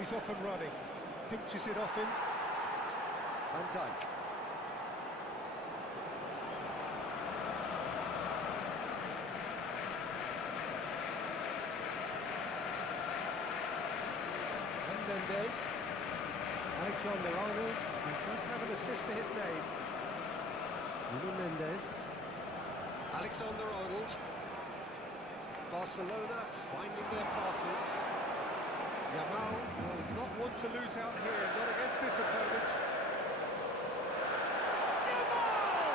he's off and running. Pinches it off him. Van Dijk. Mendes. Alexander-Arnold, who does have an assist to his name. Nuno Mendes. Alexander-Arnold. Barcelona finding their passes. Yamal will not want to lose out here, not against this opponent. Yamal!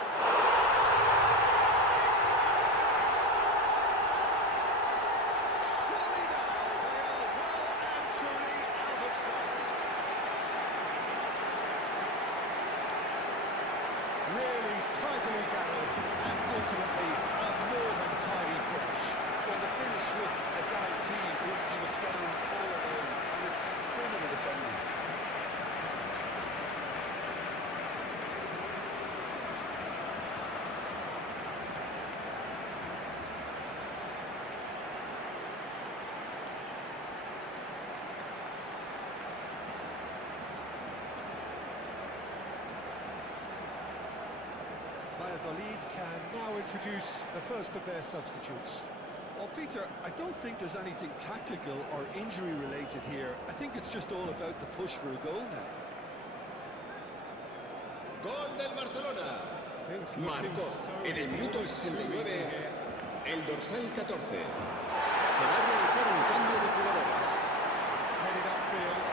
Surely now they are well and truly out of sight. Really tidily gathered and ultimately a more than tidy finish. Well, the finish looked a guarantee once he was found all alone, and it's criminal defending. Valladolid can now introduce the first of their substitutes. Well, Peter, I don't think there's anything tactical or injury-related here. I think it's just all about the push for a goal now. Gol del Barcelona. Things looking Marcó so en el easy, minuto almost too easy 69 here. el dorsal 14. Se va a realizar un cambio de jugadores. Headed upfield.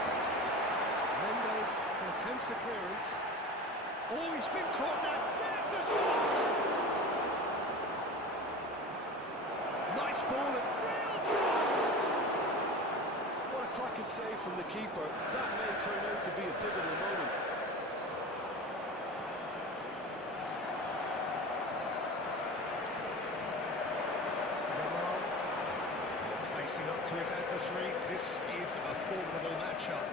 Mendes attempts a clearance. Oh, he's been caught now. There's the shot! Nice ball and real chance! What a cracking save from the keeper. That may turn out to be a pivotal moment. Facing up to his adversary, this is a formidable matchup.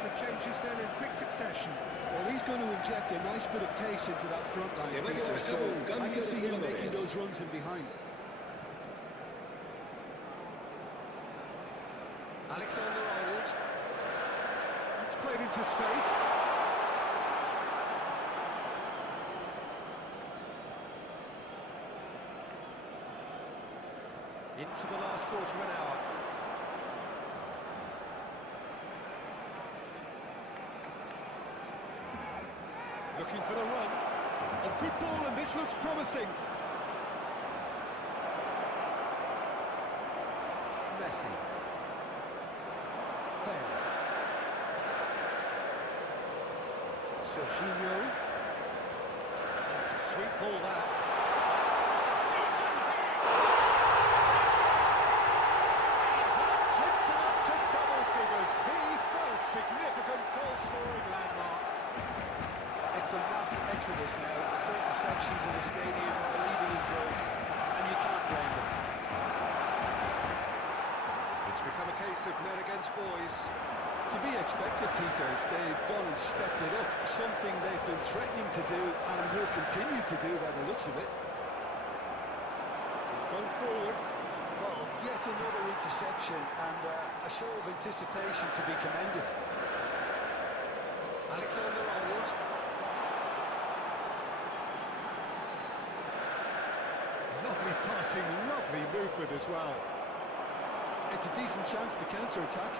The changes then in quick succession. Well, he's going to inject a nice bit of pace into that front line, Se va a Peter, llevar a so cabo un cambio I can see de him jugadores. making those runs in behind. Alexander-Arnold. It's played into space. Into the last quarter of an hour. Looking for the run. A good ball, and this looks promising. Messi. Bale. Serginho. It's a sweet ball that. Decent hit! And that takes him up to double figures. The first significant goal-scoring landmark. It's a mass exodus now. Certain sections of the stadium are leaving in droves, and you can't blame them. It's become a case of men against boys. To be expected, Peter. They've gone and stepped it up, something they've been threatening to do and will continue to do by the looks of it. He's gone forward. Well, yet another interception and a show of anticipation to be commended. Alexander-Arnold. Lovely passing, lovely movement as well. It's a decent chance to counter-attack.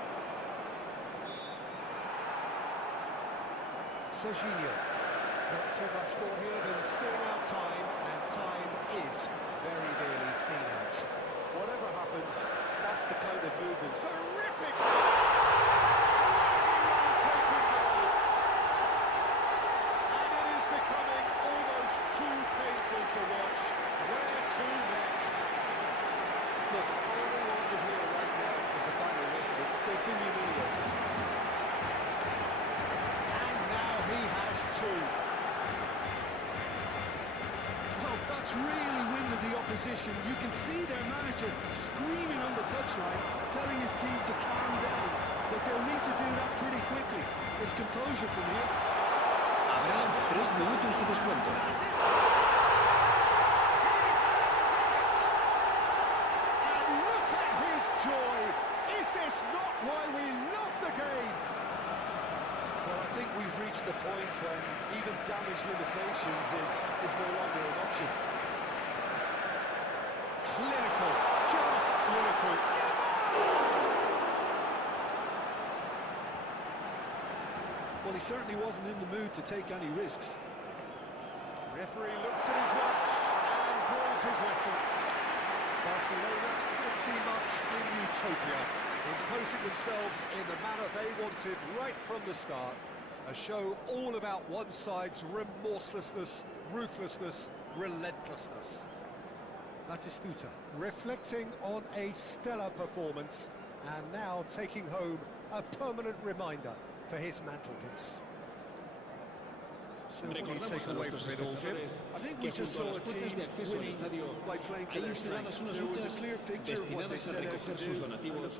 Serginho. Not too much more here than seeing out time, and time is very nearly seen out. Whatever happens, that's the kind of movement. Terrific! Really well-taken goal. And it is becoming almost too painful to watch. Where to next? Look, all they want to hear right now is the final whistle. They've been humiliated. And now he has two. Well, that's really winded the opposition. You can see their manager screaming on the touchline, telling his team to calm down. But they'll need to do that pretty quickly. It's composure from here. Habrá 3 minutos de descuento. And look at his joy! Is this not why we love the game. Well, I think we've reached the point when even damage limitations is no longer an option. Clinical, just clinical. Well, he certainly wasn't in the mood to take any risks. Referee looks at his watch and blows his whistle. Barcelona pretty much in utopia, imposing themselves in the manner they wanted right from the start. A show all about one side's remorselessness, ruthlessness, relentlessness. Batistuta reflecting on a stellar performance and now taking home a permanent reminder for his mantelpiece. So what do you take away from it all, Jim? I think we just saw a team winning by playing to their strengths. There was a clear picture of what they set out to do, and the players...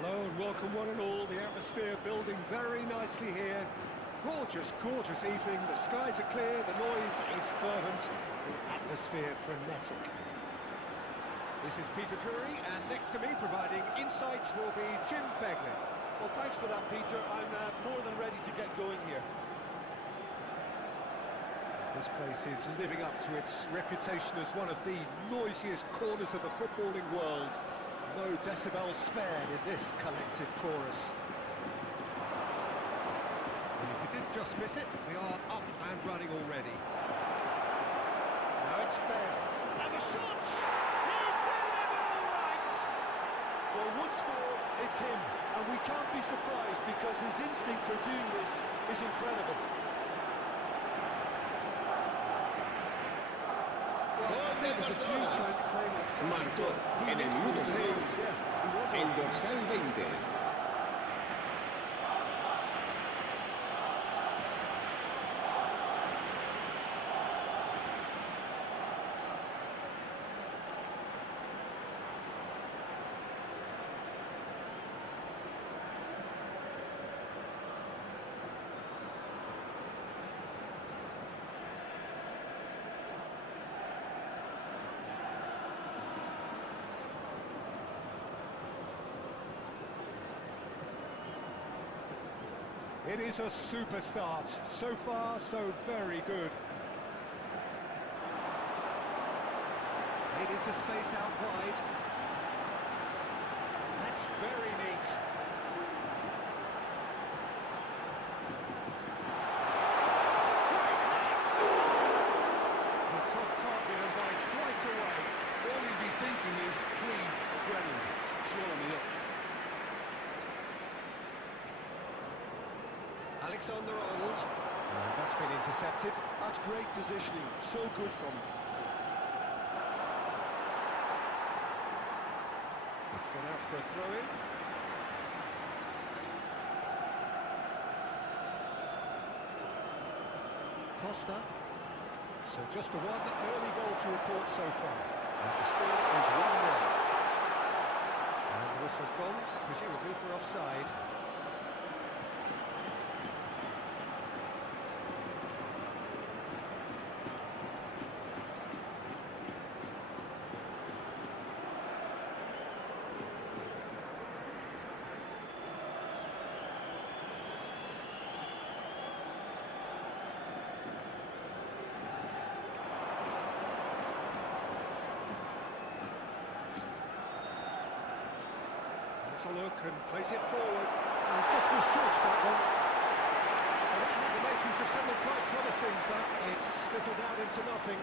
Hello and welcome one and all. The atmosphere building very nicely here. Gorgeous, gorgeous evening. The skies are clear, the noise is fervent, the atmosphere frenetic. This is Peter Drury, and next to me providing insights will be Jim Beglin. Well, thanks for that, Peter. I'm more than ready to get going here. This place is living up to its reputation as one of the noisiest corners of the footballing world. No decibels spared in this collective chorus. And if you did just miss it, we are up and running already. Now it's Bale. And the shot! He's delivered all right! Well, once more, it's him. And we can't be surprised because his instinct for doing this is incredible. I think there's a few trying to claim offside. Marcó en el minuto 6 el dorsal 20. It is a super start. So far, so very good. Played into space out wide. That's very neat. Great hits! It's off target and by quite a way. All you'd be thinking is, please, Brennan, swallow me up. Alexander-Arnold. That's been intercepted. That's great positioning, so good from him. It's gone out for a throw-in. Costa. So just the one early goal to report so far. And the score is 1-0. And the whistle's gone, presumably for offside. A look and plays it forward. He's just misjudged that one. So that had the makings of something quite promising, but it's fizzled out into nothing.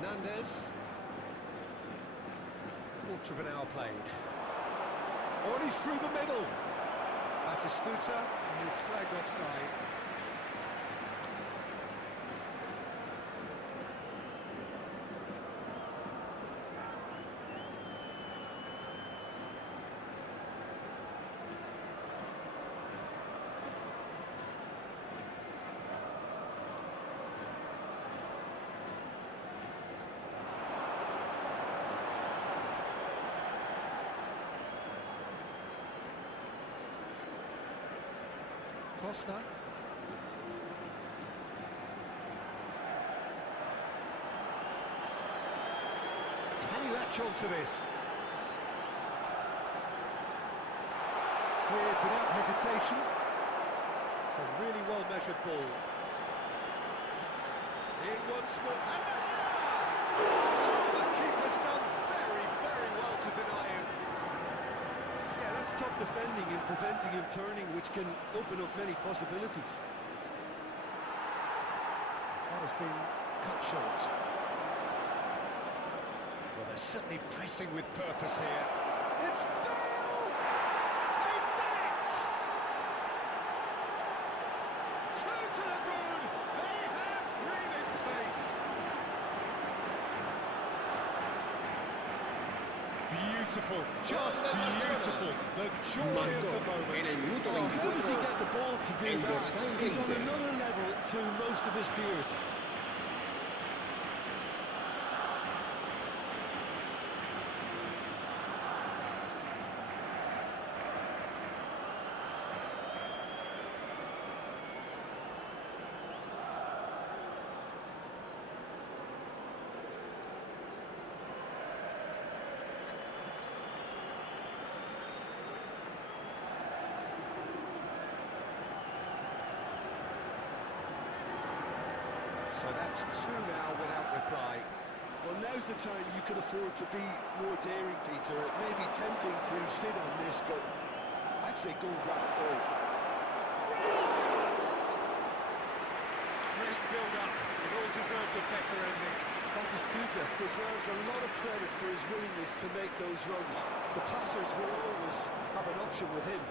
Hernandez. Quarter of an hour played. Oh, and he's through the middle. Batistuta, and he's flagged offside. Costa. Can he latch on to this? Cleared without hesitation. It's a really well-measured ball. In once more. And the header! Oh, the keeper's done very, very well to deny him. Yeah, that's top defending and preventing him turning, which can open up many possibilities. That has been cut short. Well, they're certainly pressing with purpose here. It's Bale! They've done it! Two to the good! They have breathing space! Beautiful, just beautiful. The joy of the Marcó en el moment. minuto Oh, how does he 24 get the ball to do el that? dorsal He's on 20. another level to most of his peers. So that's two now without reply. Well, now's the time you can afford to be more daring, Peter. It may be tempting to sit on this, but I'd say go and grab a third. Real chance! Great build-up. It all deserved a better ending. Batistuta deserves a lot of credit for his willingness to make those runs. The passers will always have an option with him.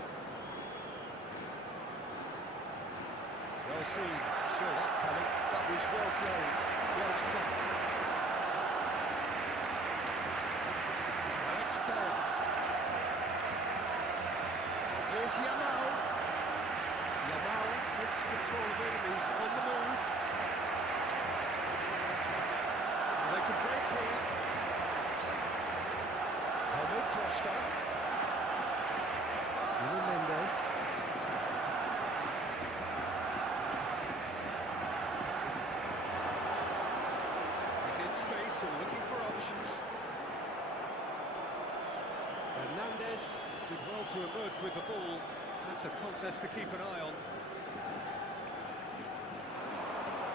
Well seen. Saw that coming. That was well played, well stopped. Now it's Bale. And here's Yamal. Yamal takes control of enemies on the move. And they can break here. Helmet Costa. Mendes. Space and looking for options. Hernandez did well to emerge with the ball. That's a contest to keep an eye on.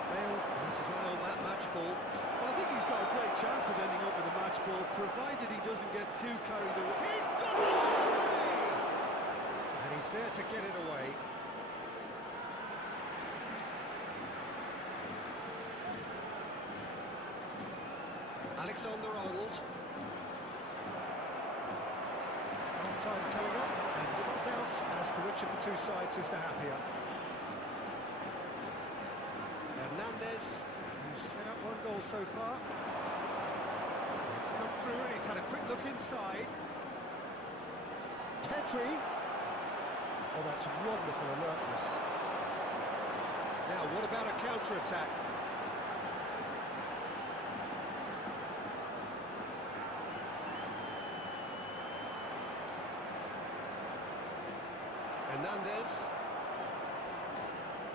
Bale has his eye on that match ball. Well, I think he's got a great chance of ending up with a match ball, provided he doesn't get too carried away. He's got the shot away! And he's there to get it away. Alexander-Arnold. Half-time coming up, and without doubt as to which of the two sides is the happier. Hernandez, who's set up one goal so far. It's come through and he's had a quick look inside. Petri. Oh, that's wonderful alertness. Now, what about a counter-attack? Hernandez.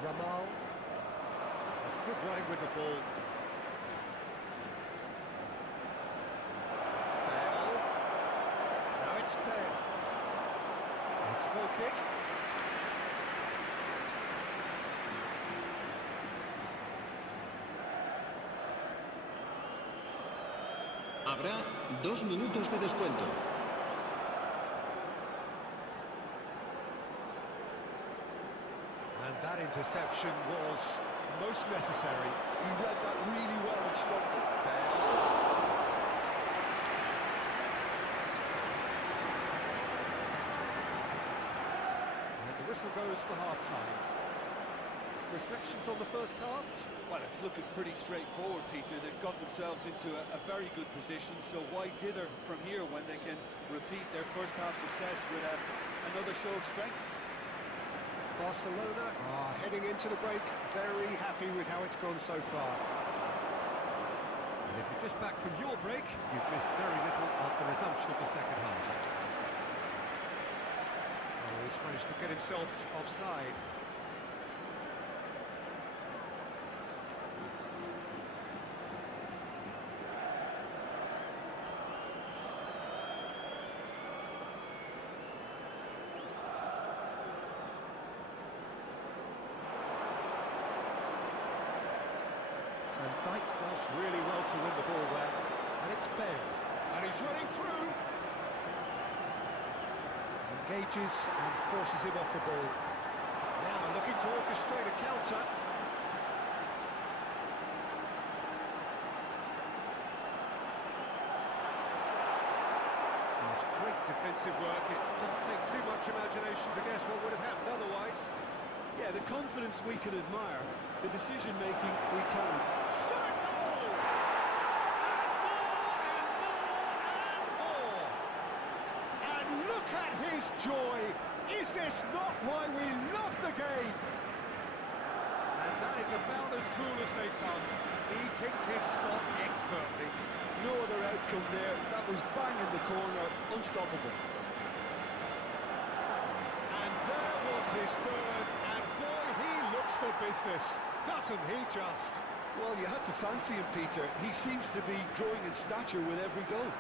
Yamal. That's good running with the ball. Bale. Now it's Bale. It's a goal kick. Habrá 2 minutos de descuento. And that interception was most necessary. He read that really well and stopped it. And the whistle goes for half-time. Reflections on the first half? Well, it's looking pretty straightforward, Peter. They've got themselves into a very good position, so why dither from here when they can repeat their first half success with another show of strength? Barcelona are heading into the break, very happy with how it's gone so far. And if you're just back from your break, you've missed very little of the resumption of the second half. Oh, he's managed to get himself offside. And Dyke does really well to win the ball there. And it's Bale. And he's running through. Engages and forces him off the ball. Now looking to orchestrate a counter. That's great defensive work. It doesn't take too much imagination to guess what would have happened otherwise. Yeah, the confidence we can admire, the decision-making we can't. Shot a goal! And more! And look at his joy! Is this not why we love the game? And that is about as cool as they come. He picked his spot expertly. No other outcome there. That was bang in the corner, unstoppable. And there was his third, and boy, he looks the business, doesn't he just? Well, you had to fancy him, Peter. He seems to be growing in stature with every goal.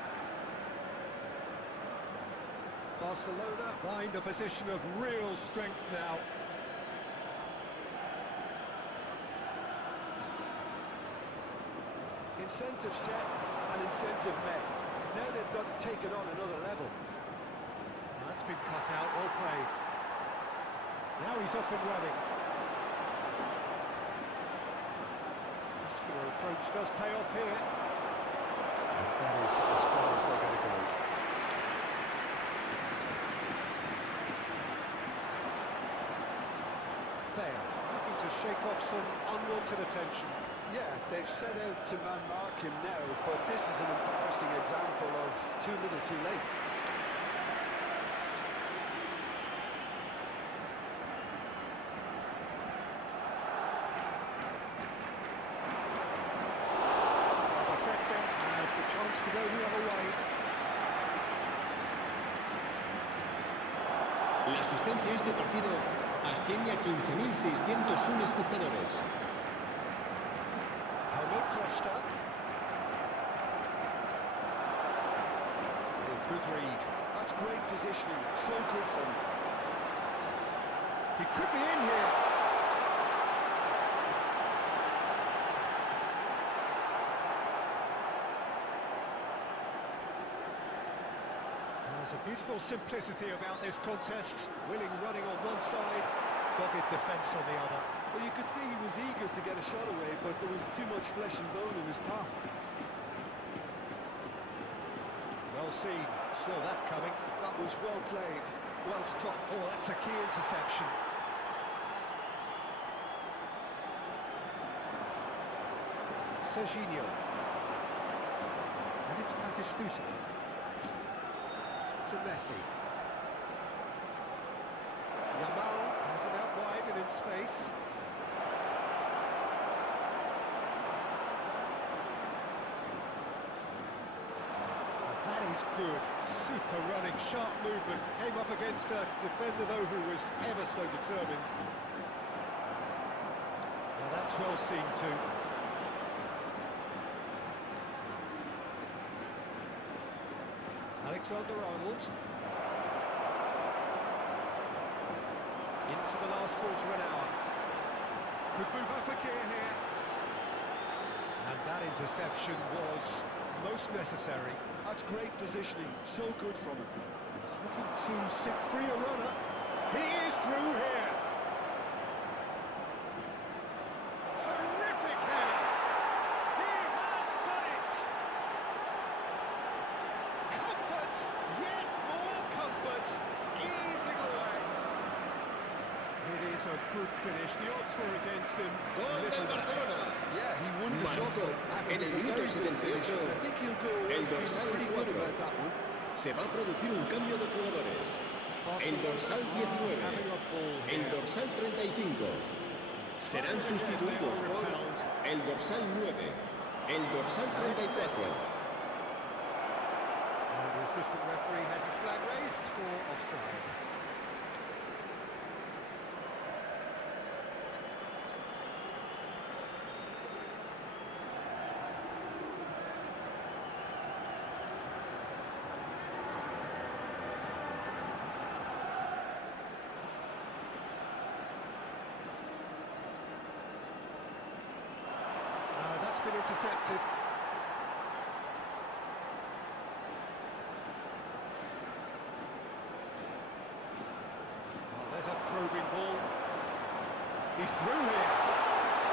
Barcelona find a position of real strength now. Incentive set and incentive met. Now they've got to take it on another level. That's been cut out, well played. Now he's off and running. Muscular approach does pay off here. And that is as far as they're going to go. Bale looking to shake off some unwanted attention. Yeah, they've set out to man-mark him now, but this is an embarrassing example of too little too late. Has the chance to go the other way. La asistencia a este partido asciende a 15.601 espectadores. Costa. Oh, good read. That's great positioning, so good for him. He could be in here. There's a beautiful simplicity about this contest. Willing running on one side, dogged defence on the other. Well, you could see he was eager to get a shot away, but there was too much flesh and bone in his path. Well seen, saw that coming. That was well played, well stopped. Oh, that's a key interception. Serginho. And it's Batistuta. To Messi. Yamal has it out wide and in space. That is good. Super running, sharp movement. Came up against a defender, though, who was ever so determined. Now that's well seen too. Alexander-Arnold. Into the last quarter of an hour. Could move up a gear here. And that interception was most necessary. That's great positioning, so good from him. He's looking to set free a runner. He is through here. a good finish. The odds were against him. Gol del Little better. Barcelona. Yeah, he won the Marcó jostle, and en it was el a minuto very good finish. 78 And I think he'll go away el feeling dorsal pretty good 4. about that one. Se va a producir un cambio de jugadores. El dorsal 19, having a ball el here. dorsal 35. Serán Time and again, they sustituidos are por repelled. el dorsal 9, el dorsal And it's 34. Messi. And the assistant referee has his flag raised for offside. That's been intercepted. There's a probing ball. He's through here. Chance!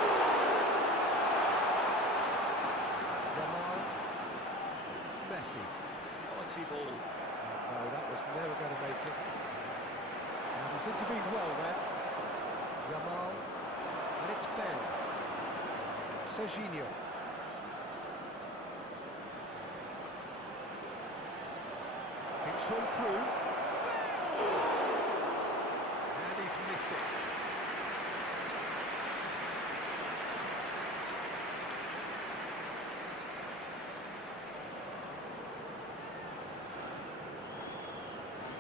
Yamal. Messi. Quality ball. No, that was never going to make it. And he's intervened well there. Yamal. And it's Ben. Serginho. Pinch one through. And he's missed it.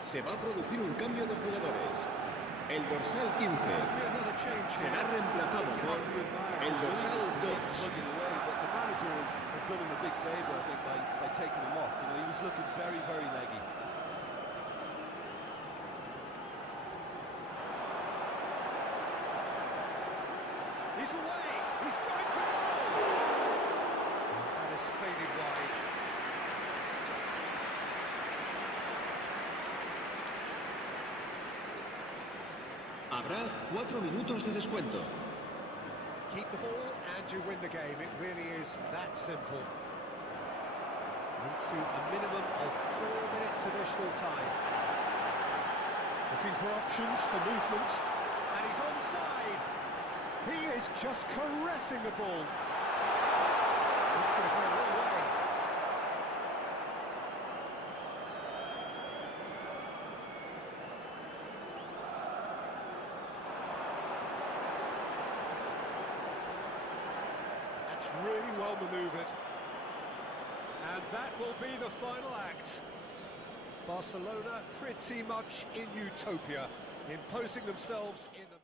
Se va a producir un cambio de jugadores. El dorsal 15 será reemplazado por el dorsal 2. But the manager has done him a big favour, I think, by taking him off. You know, he was looking very, very leggy. He's away. He's going for goal. That is faded wide. Habrá 4 minutos de descuento. Keep the ball and you win the game. It really is that simple. Into a minimum of 4 minutes additional time. Looking for options for movement. And he's onside. He is just caressing the ball. It's going to go a long way. That's really well manoeuvred. And that will be the final act. Barcelona pretty much in utopia, imposing themselves in the...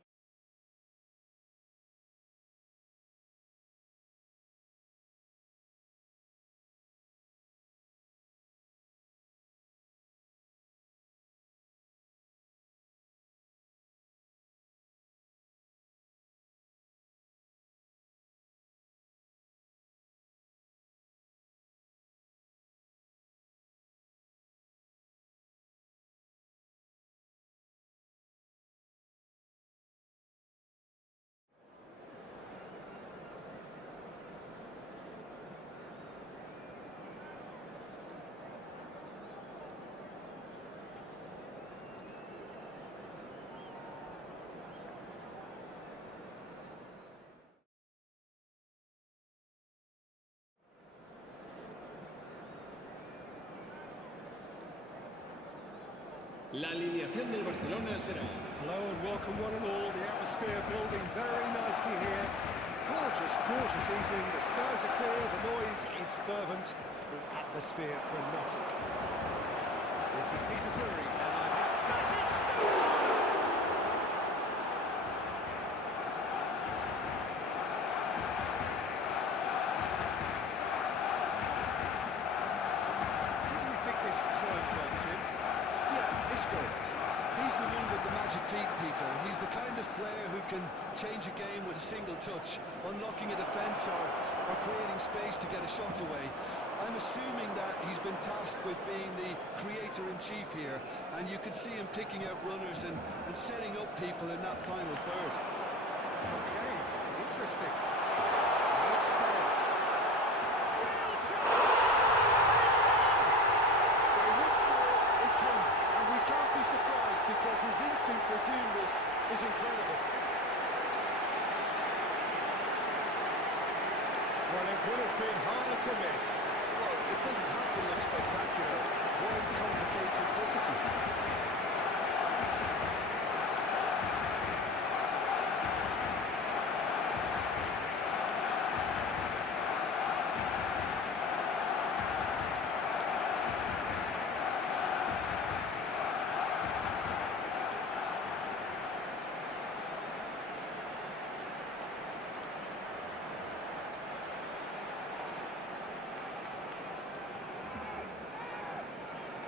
La alineación del Barcelona será: Hello and welcome one and all. The atmosphere building very nicely here. Gorgeous, gorgeous evening. The skies are clear, the noise is fervent, the atmosphere frenetic. This is Peter Drury, and that is Stoker! Who do you think this turns on, Jim? Yeah, Isco. He's the one with the magic feet, Peter. He's the kind of player who can change a game with a single touch, unlocking a defence or creating space to get a shot away. I'm assuming that he's been tasked with being the creator-in-chief here, and you can see him picking out runners and setting up people in that final third. Okay, interesting. Now it's Bale. Real chance! They would score, it's him, and we can't be surprised because his instinct for doing this is incredible. Would have been harder to miss. Well, it doesn't have to look spectacular. Why complicate simplicity?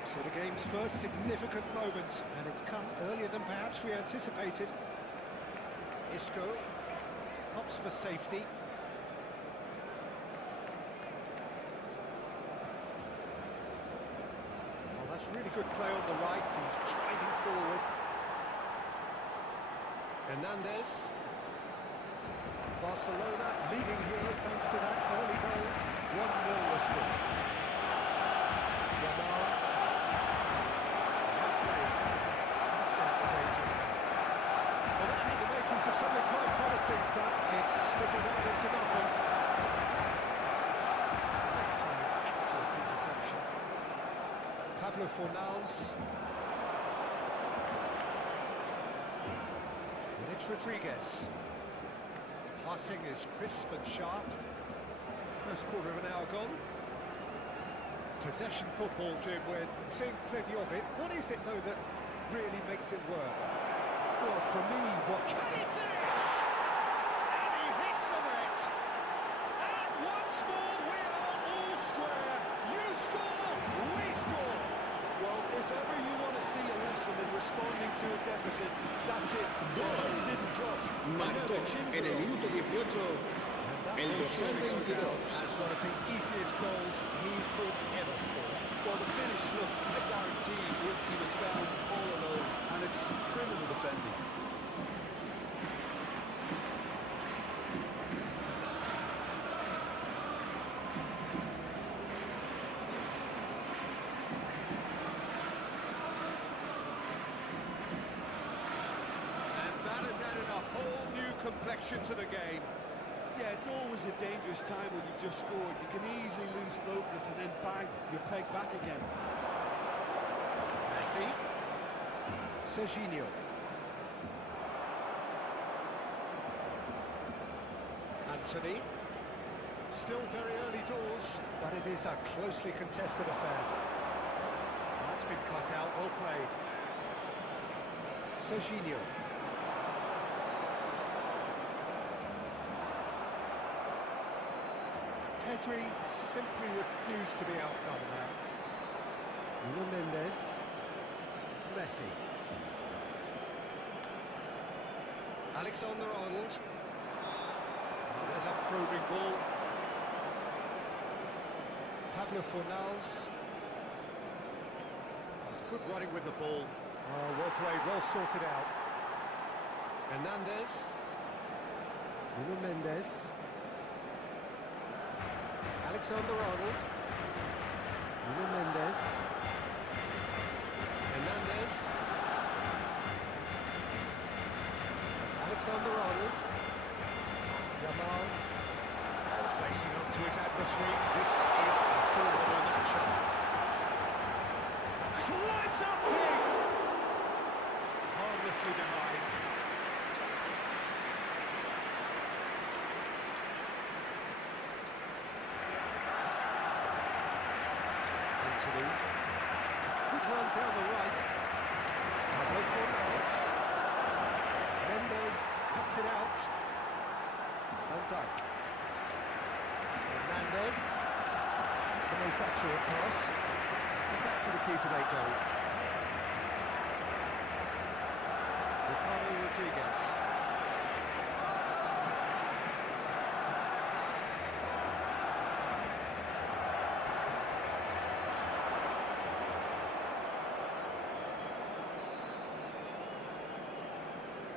So the game's first significant moment, and it's come earlier than perhaps we anticipated. Isco opts for safety. Well, that's really good play on the right. He's driving forward. Hernandez. Barcelona leading here thanks to that early goal. 1-0 the score. Yamal. Of something quite promising, but it's fizzled out into nothing. Excellent interception. Pablo Fornals. And it's Rodriguez. Passing is crisp and sharp. First quarter of an hour gone. Possession football, Jim, we're seeing plenty of it. What is it, though, that really makes it work? Well, for me, what Can he finish? And he hits the net. And once more, we are all square. You score, we score. Well, if ever you want to see a lesson in responding to a deficit, that's it. Your heads didn't drop. Marcó en el minuto 18 el dorsal 22. As one of the easiest goals he could ever score. Well, the finish looked a guarantee once he was found all alone, and it's criminal defending. And that has added a whole new complexion to the game. Yeah, it's always a dangerous time when you've just scored. You can easily lose focus and then bang, you're pegged back again. Messi. Serginho. Anthony. Still very early doors, but it is a closely contested affair. That's been cut out, well played. Serginho. Pedri simply refused to be outdone now. Nuno Mendes. Messi. Alexander-Arnold. There's a probing ball. Pablo Fornals. That's good running with the ball. Oh, well played, well sorted out. Hernandez. Nuno Mendes. Alexander-Arnold. Nuno Mendes. Hernandez. Alexander-Arnold. Yamal. Facing up to his adversary. This is a formidable matchup. Climbs up big! Harmlessly behind. Anthony. It's a good run down the right. Pablo Fornals. Mendes cuts it out. Van Dijk. Hernandez. The most accurate pass. And back to the keeper they go. Ricardo Rodriguez.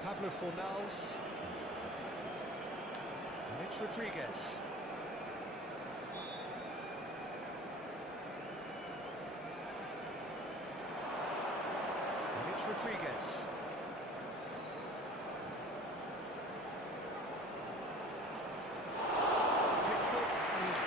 Pablo Fornals. And it's Rodriguez. And it's Rodriguez. Pickford, and he's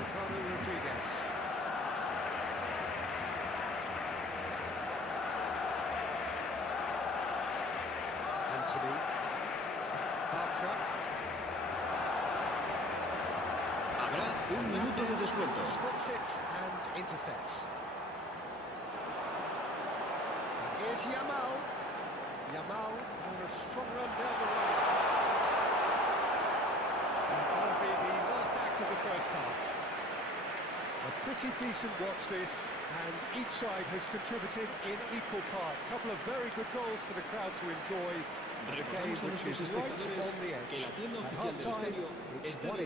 Ricardo Rodriguez. Anthony. Bartra. Habrá un minuto de descuento. Spots it and intercepts. And here's Yamal. Yamal on a strong run down the right. And that'll be the last act of the first half. A pretty decent watch this, and each side has contributed in equal part. A couple of very good goals for the crowd to enjoy. And a game which is right on the edge. At half-time, it's 1-1.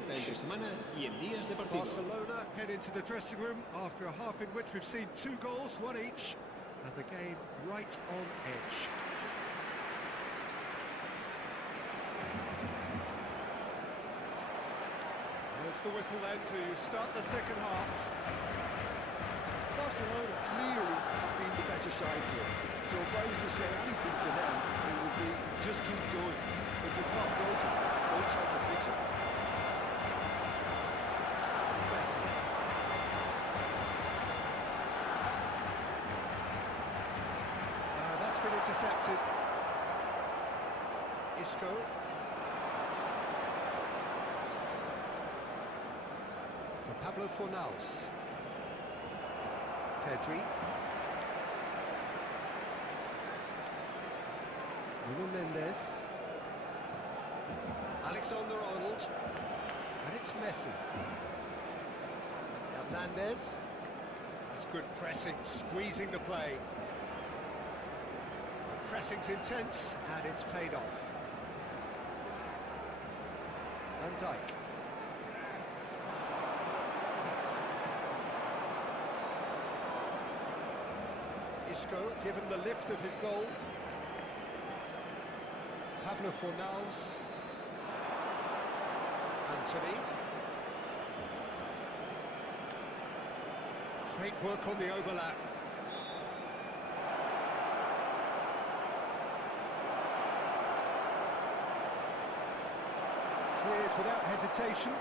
Barcelona head into the dressing room after a half in which we've seen 2 goals, 1 each, and the game right on edge. There's the whistle then to start the second half. Barcelona clearly have been the better side here. So if I was to say anything to them, it would be just keep going. If it's not broken, don't try to fix it. Messi. That's been intercepted. Isco. For Pablo Fornals. Pedri. Nuno Mendes. Alexander-Arnold. And it's Messi. Hernandez. That's good pressing, squeezing the play. The pressing's intense, and it's paid off. Van Dijk. Isco, given the lift of his goal. Pablo Fornals. Anthony. Great work on the overlap. Cleared without hesitation.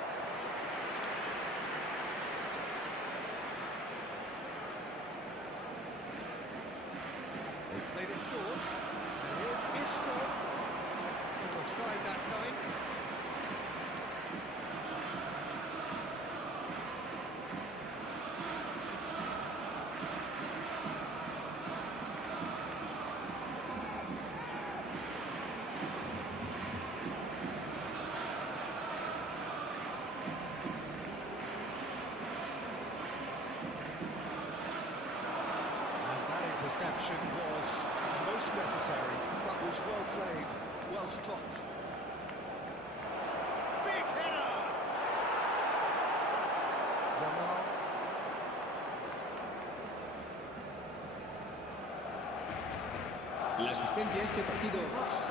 They've played it short. And here's Isco. Offside that time. Interception was most necessary. That was well played, well stopped. Big header! Yamal. La asistencia a este partido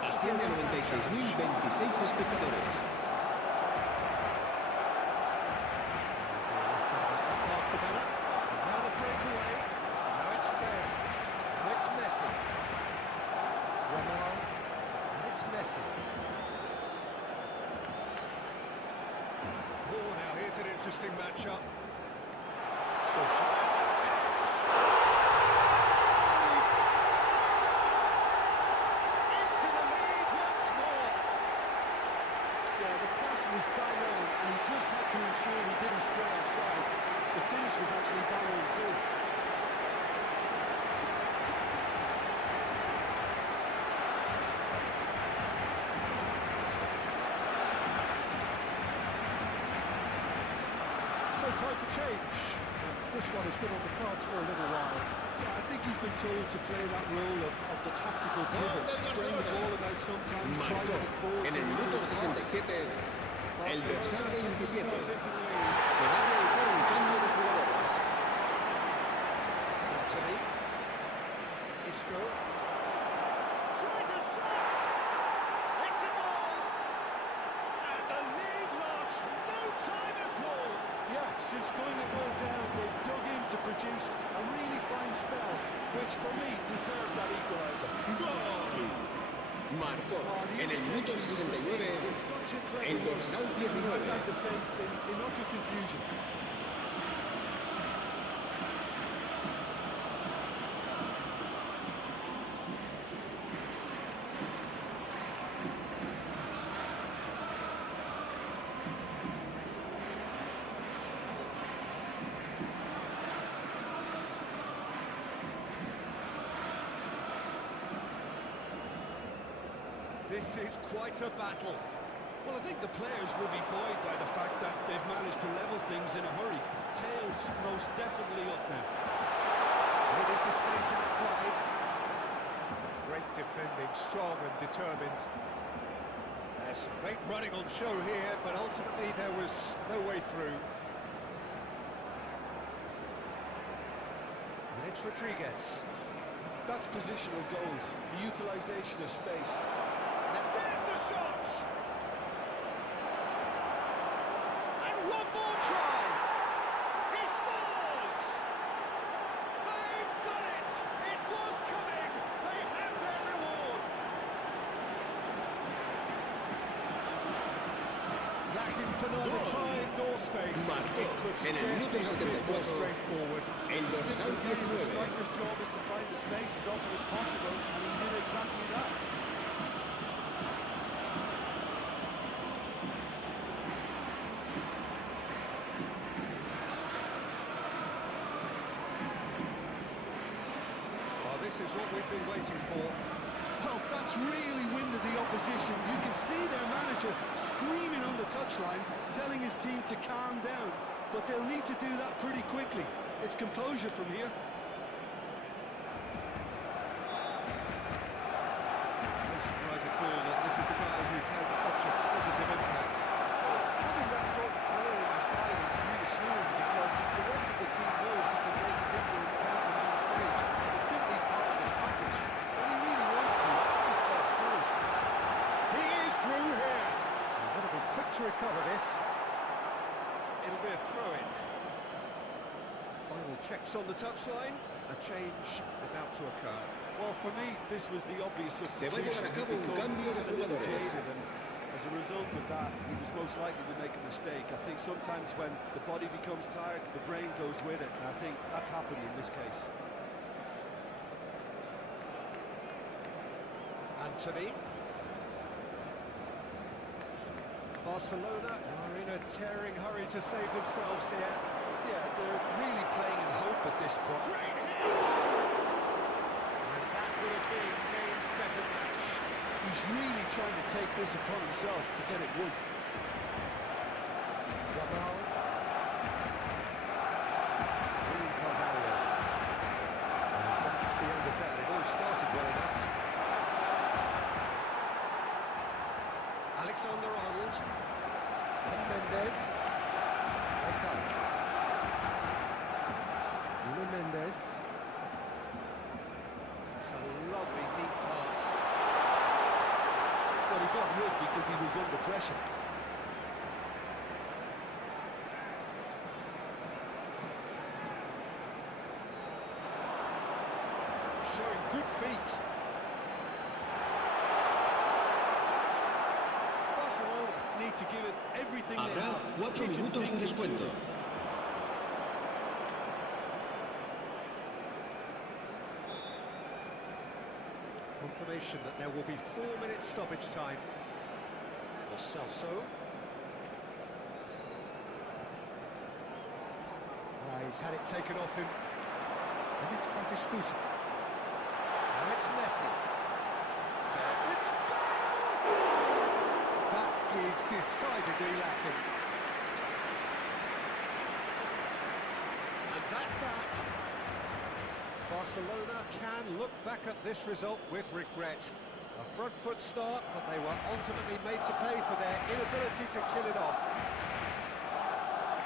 asciende a 96.026 espectadores. Past the banner. And now the breakaway. Now it's Bale. Now it's Messi. Yamal. And it's Messi. Oh, now here's an interesting matchup. Into the lead once more. Yeah, the pass was bang on, and he just had to ensure he didn't stray offside. The finish was actually bang on too. So time for change. This one has been on the cards for a little while. Yeah, I think he's been told to play that role of the tactical pivot, spraying the ball about sometimes, try to get it forward En el from the middle minuto of the park. 67, el dorsal 27 Themselves into the lead. se va a realizar un cambio de jugadores. Anthony. Isco. Tries a shot! It's a goal! And the lead lost no time at all! Yeah, since going a goal down, they've dug in to produce a really fine spell, which for me deserved that equaliser. ¡Gol! Marcó The en el minuto invitation was received 69 with such a clever el dorsal he had 19. that defence in utter confusion. This is quite a battle. Well, I think the players will be buoyed by the fact that they've managed to level things in a hurry. Tails most definitely up now. Made into space out wide. Great defending, strong and determined. There's some great running on show here, but ultimately there was no way through. And it's Rodriguez. That's positional goal, the utilisation of space. There's the shot! And one more try! He scores! They've done it! It was coming! They have their reward! Lacking for neither time nor space. It could scarcely have been more straightforward. El It's a dorsal simple game. The 19. striker's job is to find the space as often as possible, and he did exactly that. Well, this is what we've been waiting for. Well, that's really winded the opposition. You can see their manager screaming on the touchline, telling his team to calm down. But they'll need to do that pretty quickly. It's composure from here. No surprise at all that this is the guy who's had such a positive impact. Well, having that sort of player on your side is reassuring because the rest of the team knows he can make his influence count at any stage. It's simply part of his package. When he really wants to, this guy scores. He is through here. He's got to be quick to recover this. It'll be a throw-in. Final checks on the touchline. A change about to occur. Well, for me, this was the obvious Se va a substitution. llevar a He'd cabo un become cambio just de a little jugadores. jaded, and as a result of that, he was most likely to make a mistake. I think sometimes when the body becomes tired, the brain goes with it, and I think that's happened in this case. Anthony. Barcelona are in a tearing hurry to save themselves here. Yeah, they're really playing in hope at this point. Great hits! And that would have been game, set and match. He's really trying to take this upon himself to get it won. Ramal. William Carvalho. And that's the end of that. It all started well enough. Alexander-Arnold. And Mendes. Van Nuno Mendes. It's a lovely, neat pass. Well, he got hit because he was under pressure. Showing good feet. Barcelona need to give it everything they Habrá have. 4 Kitchen minutos sink de descuento. included. Confirmation that there will be 4 minutes stoppage time. Lo Celso. He's had it taken off him. And it's Batistuta. Now it's Messi. It's goal! That is decidedly lacking. And that's that. Barcelona can look back at this result with regret. A front foot start, but they were ultimately made to pay for their inability to kill it off.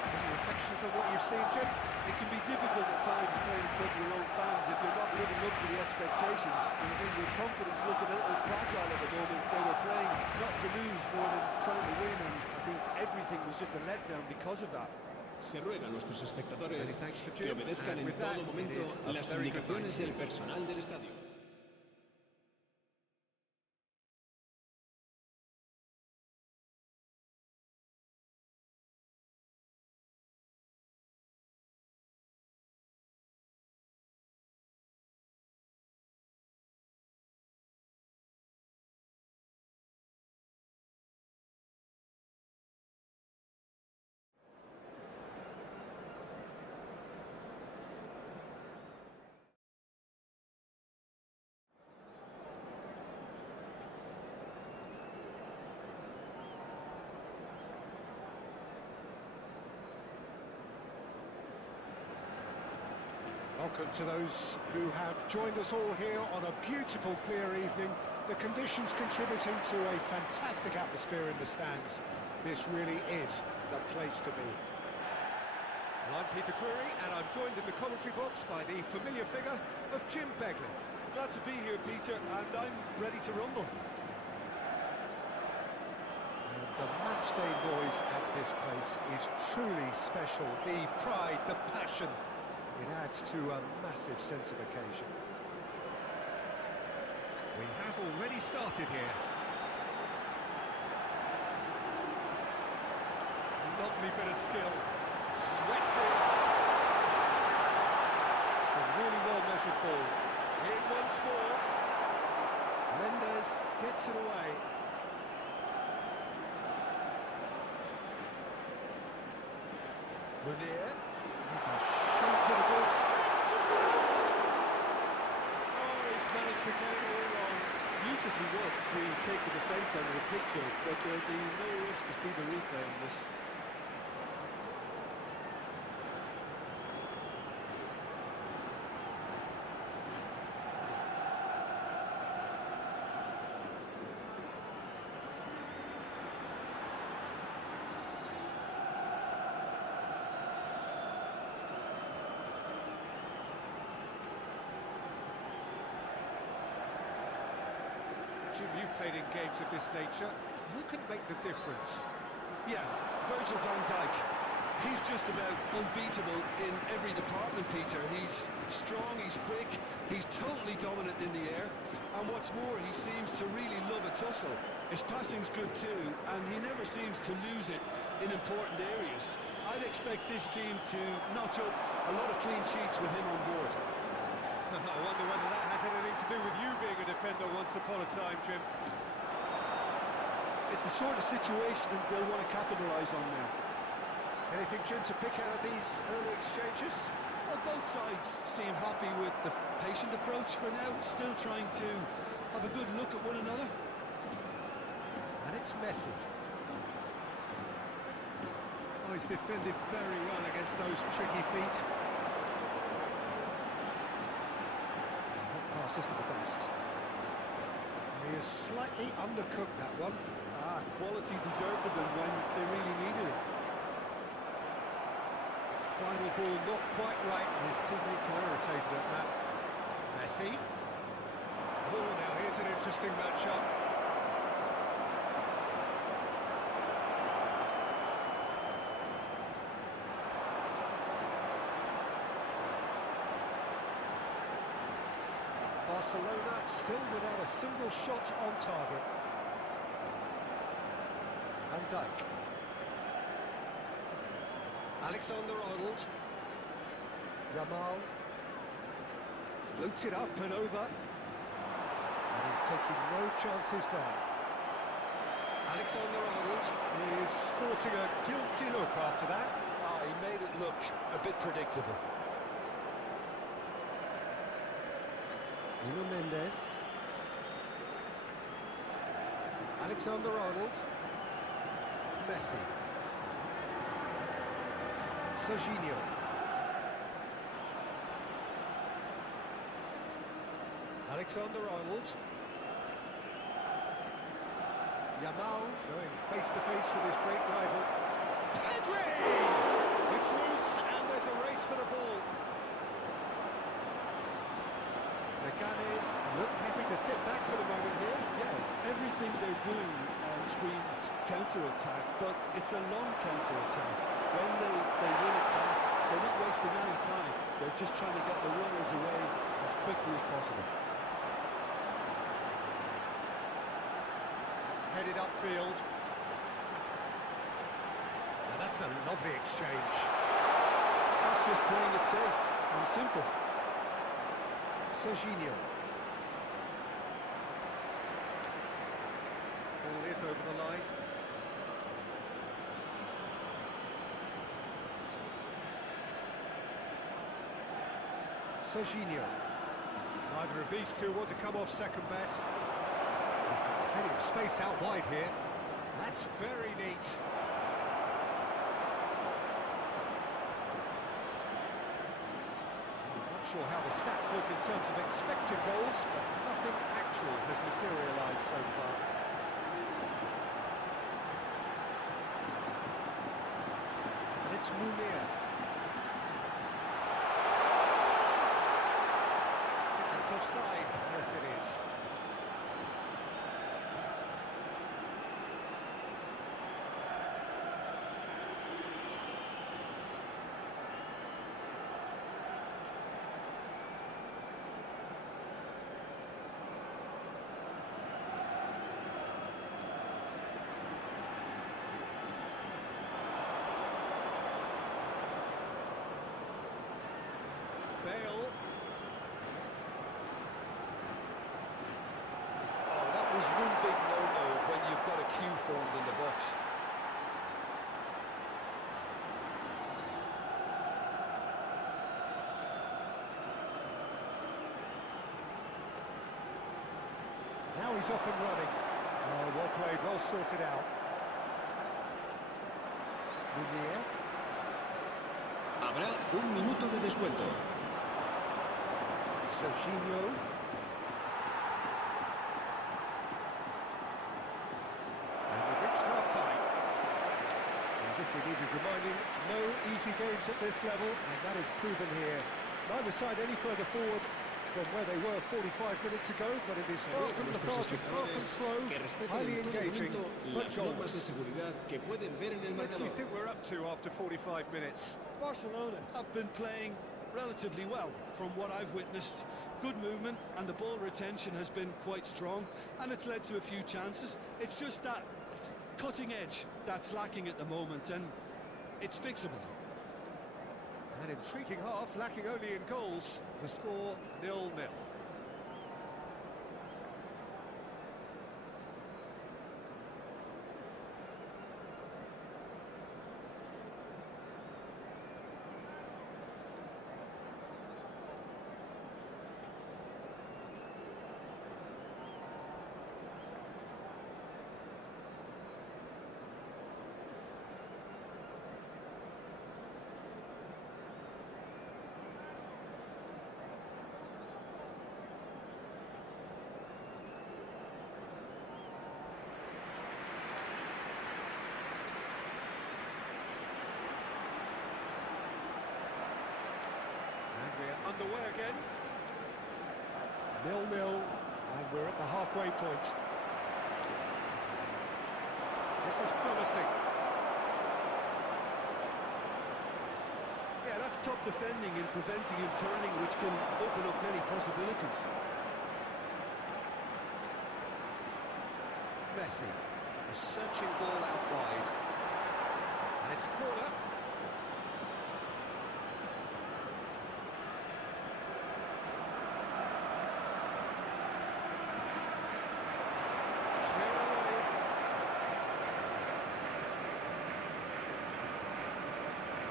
Any reflections on what you've seen, Jim? It can be difficult at times playing in front of your own fans if you're not living up to the expectations. And I think with confidence looking a little fragile at the moment, they were playing not to lose more than trying to win, and I think everything was just a letdown because of that. Se ruega a nuestros espectadores Many thanks to que Jim, obedezcan and en with that, todo it momento is a las very good indicaciones night. del personal del estadio. Welcome to those who have joined us all here on a beautiful, clear evening. The conditions contributing to a fantastic atmosphere in the stands. This really is the place to be. Well, I'm Peter Drury, and I'm joined in the commentary box by the familiar figure of Jim Begley. Glad to be here, Peter, and I'm ready to rumble. And the matchday noise at this place is truly special. The pride, the passion, it adds to a massive sense of occasion. We have already started here. Lovely bit of skill. Sweating. It's a really well-measured ball. In once more. Mendes gets it away. Munir. He's a shape of the ball. Shoots to shoot! Oh, he's managed to get it all wrong. Beautifully worked to take the defence out of the picture, but there'll be no rush to see the replay on this. Jim, you've played in games of this nature. Who can make the difference? Yeah, Virgil van Dijk. He's just about unbeatable in every department, Peter. He's strong, he's quick, he's totally dominant in the air, and what's more, he seems to really love a tussle. His passing's good too, and he never seems to lose it in important areas. I'd expect this team to notch up a lot of clean sheets with him on board. I wonder whether that has anything to do with you being a defender once upon a time, Jim. It's the sort of situation that they'll want to capitalise on now. Anything, Jim, to pick out of these early exchanges? Well, both sides seem happy with the patient approach for now, still trying to have a good look at one another. And it's Messi. Oh, he's defended very well against those tricky feet. That pass isn't the best. He has slightly undercooked that one. Quality deserted them when they really needed it. Final ball not quite right, and his teammates are irritated at that. Messi. Oh, now here's an interesting matchup. Barcelona still without a single shot on target. Van Dijk. Alexander-Arnold. Yamal. Floated up and over. And he's taking no chances there. Alexander-Arnold is sporting a guilty look after that. He made it look a bit predictable. Nuno Mendes. Alexander-Arnold. Messi. Serginho. Alexander-Arnold. Yamal going face-to-face with his great rival. Pedri! It's loose and there's a race for the ball. The Gunners look happy to sit back for the moment here. Yeah, everything they're doing screams counter-attack, but it's a long counter-attack. When they win it back, they're not wasting any time. They're just trying to get the runners away as quickly as possible. It's headed upfield. Now that's a lovely exchange. That's just playing it safe and simple. Serginho. Ball is over the line. Serginho. Neither of these two want to come off second best. He's got plenty of space out wide here. That's very neat. Not sure how the stats look in terms of expected goals, but nothing actual has materialised so far. And it's Munir. That's offside. Yes, it is. Bale. Oh, that was one big no-no when you've got a queue formed in the box. Now he's off and running. Oh, well played, well sorted out. Munir. Habrá un minuto de descuento. Serginho. And we've reached half-time. As if we needed reminding, no easy games at this level, and that is proven here. Neither side any further forward from where they were 45 minutes ago, but it is far from lethargic, far from slow, highly engaging, but goals. What do you think we're up to after 45 minutes? Barcelona have been playing relatively well from what I've witnessed. Good movement and the ball retention has been quite strong, and it's led to a few chances. It's just that cutting edge that's lacking at the moment, and it's fixable. An intriguing half, lacking only in goals. The score 0-0. Underway again. 0-0, and we're at the halfway point. This is promising. Yeah, that's top defending and preventing him turning, which can open up many possibilities. Messi, a searching ball out wide. And it's corner.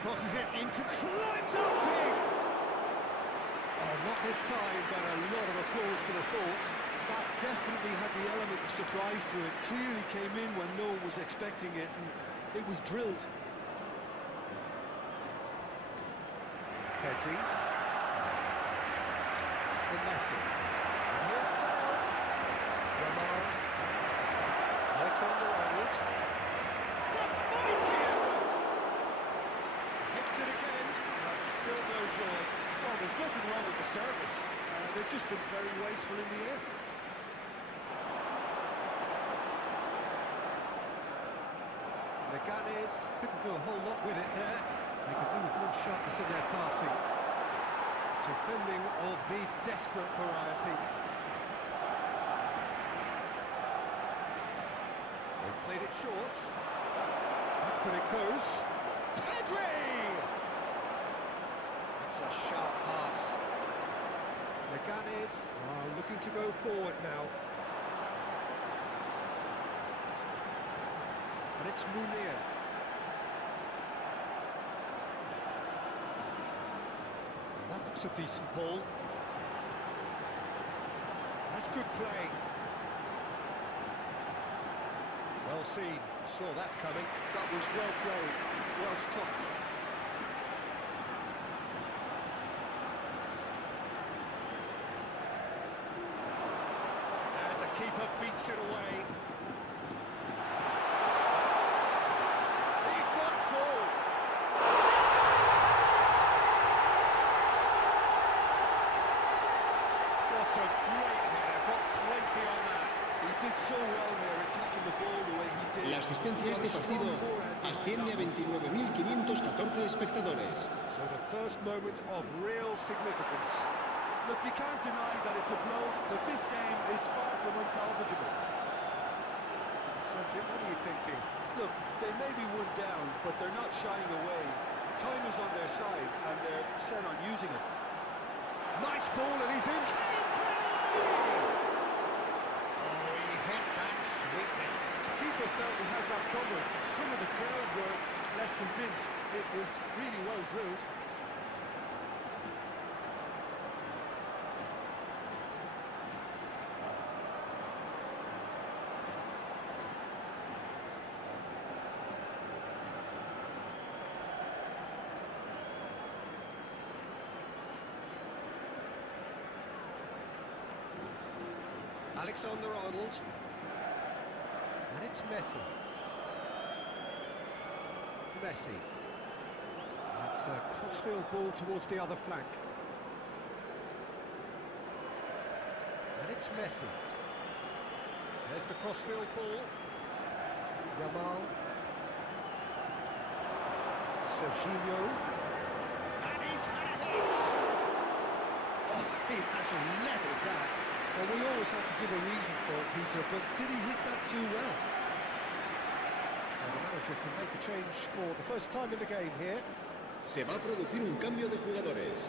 Crosses it into climbs up big. Oh, not this time, but a lot of applause for the thought. That definitely had the element of surprise to it. Clearly came in when no one was expecting it, and it was drilled. Pedri. For Messi. And here's Bale. Lamar. Alexander-Arnold. It's a mighty effort! Hits it again, but still no joy. Well, there's nothing wrong with the service. They've just been very wasteful in the air. The Gunners couldn't do a whole lot with it there. They could do with more sharpness in their passing. Defending of the desperate variety. They've played it short. Up it goes. Pedri! That's a sharp pass. The Gunners are looking to go forward now. And it's Munir. And that looks a decent ball. That's good play. Well seen, saw that coming. That was well played, well stopped. beats it away. He's got two. What a great header, got plenty on that. He did so well there, attacking the ball the way he did. La asistencia a Got a este strong partido forehand behind asciende a that one. 29.514 espectadores. So the first moment of real significance. Look, you can't deny that it's a blow, but this game is far from unsalvageable. Sergio, what are you thinking? Look, they may be one down, but they're not shying away. Time is on their side, and they're set on using it. Nice ball, and he's in. Oh, he hit that sweetly. Keeper felt he had that covered. Some of the crowd were less convinced. It was really well drilled. Alexander-Arnold. And it's Messi. Messi. That's a crossfield ball towards the other flank. And it's Messi. There's the crossfield ball. Yamal. Serginho. And he's had a hit! Oh, he has leveled that. Well, we always have to give a reason for it, Peter, but did he hit that too well? Well, the manager can make a change for the first time in the game here. Se va a producir un cambio de jugadores.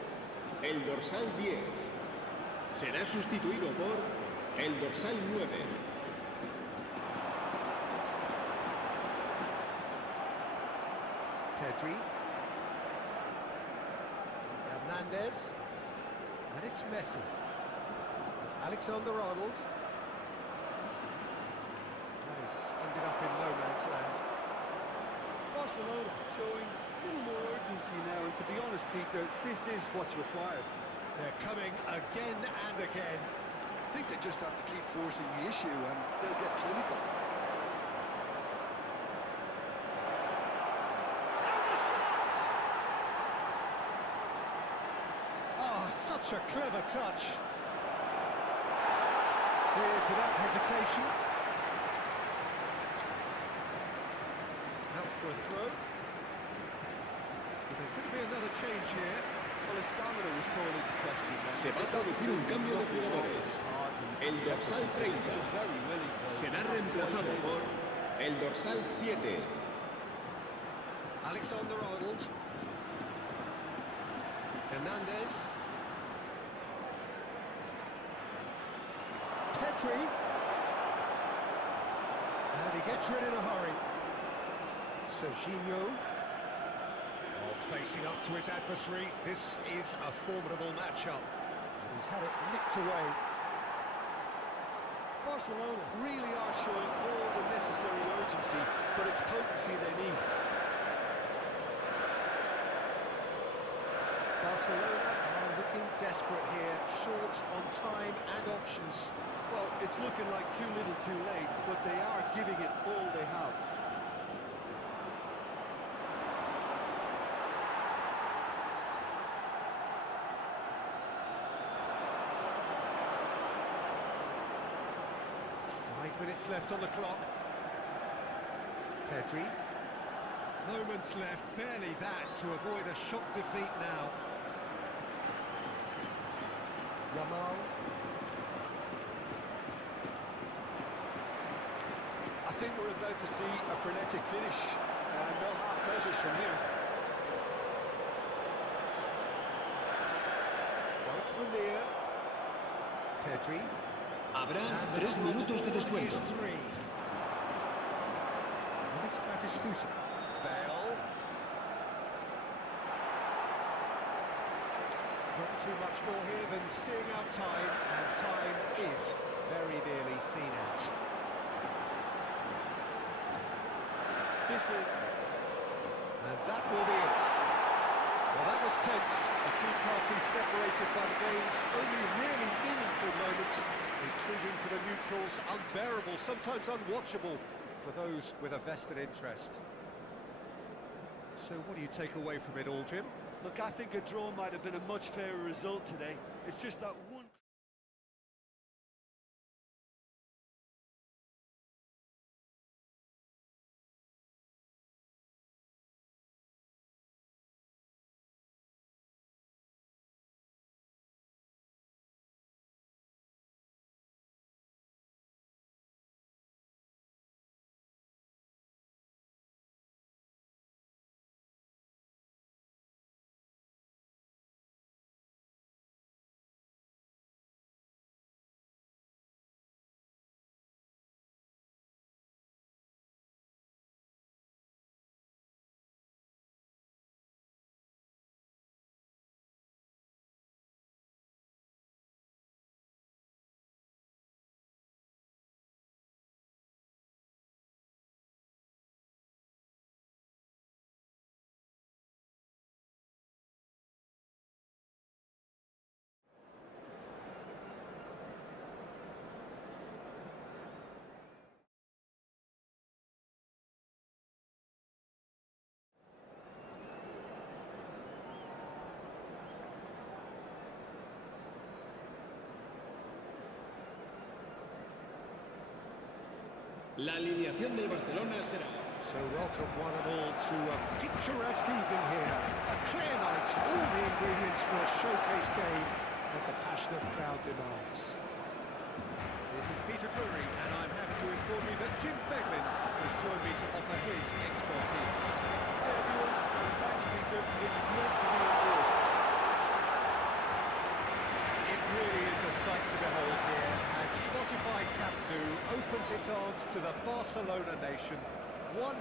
El dorsal 10 será sustituido por el dorsal 9. Pedri. Hernandez. And it's Messi. Alexander-Arnold. That has ended up in no man's land. Barcelona showing a little more urgency now, and to be honest, Peter, this is what's required. They're coming again and again. I think they just have to keep forcing the issue, and they'll get clinical. And the shot! Oh, such a clever touch. Cleared without hesitation. Out for a throw. But there's going to be another change here. Well, his stamina was called into question. Se va a producir un cambio de jugadores. El dorsal 30 será reemplazado por el dorsal 7. Alexander-Arnold. Hernandez. Pedri. And he gets rid in a hurry. Serginho. Oh, facing up to his adversary. This is a formidable matchup. And he's had it nicked away. Barcelona really are showing all the necessary urgency, but it's potency they need. Barcelona are looking desperate here, short on time and options. Well, it's looking like too little too late, but they are giving it all they have. Minutes left on the clock. Pedri. Moments left, barely that, to avoid a shock defeat now. Yamal. I think we're about to see a frenetic finish, and no half measures from here. Well, it's Munir. Pedri. Habrá 3 minutos de descuento. And it's Batistuta. Bale. Not too much more here than seeing out time, and time is very nearly seen out. This is... And that will be it. Well, that was tense. The two parties separated by the game's only really meaningful moment. Intriguing for the neutrals, unbearable, sometimes unwatchable for those with a vested interest. So what do you take away from it all, Jim? Look, I think a draw might have been a much fairer result today. It's just that one... La alineación del Barcelona será... So welcome one and all to a picturesque evening here. A clear night, all the ingredients for a showcase game that the passionate crowd demands. This is Peter Drury, and I'm happy to inform you that Jim Beglin has joined me to offer his expertise. Hi everyone, and thanks Peter. It's great to be on board. It really is a sight to behold here as Spotify Camp Nou opens its arms to the Barcelona nation, 100,000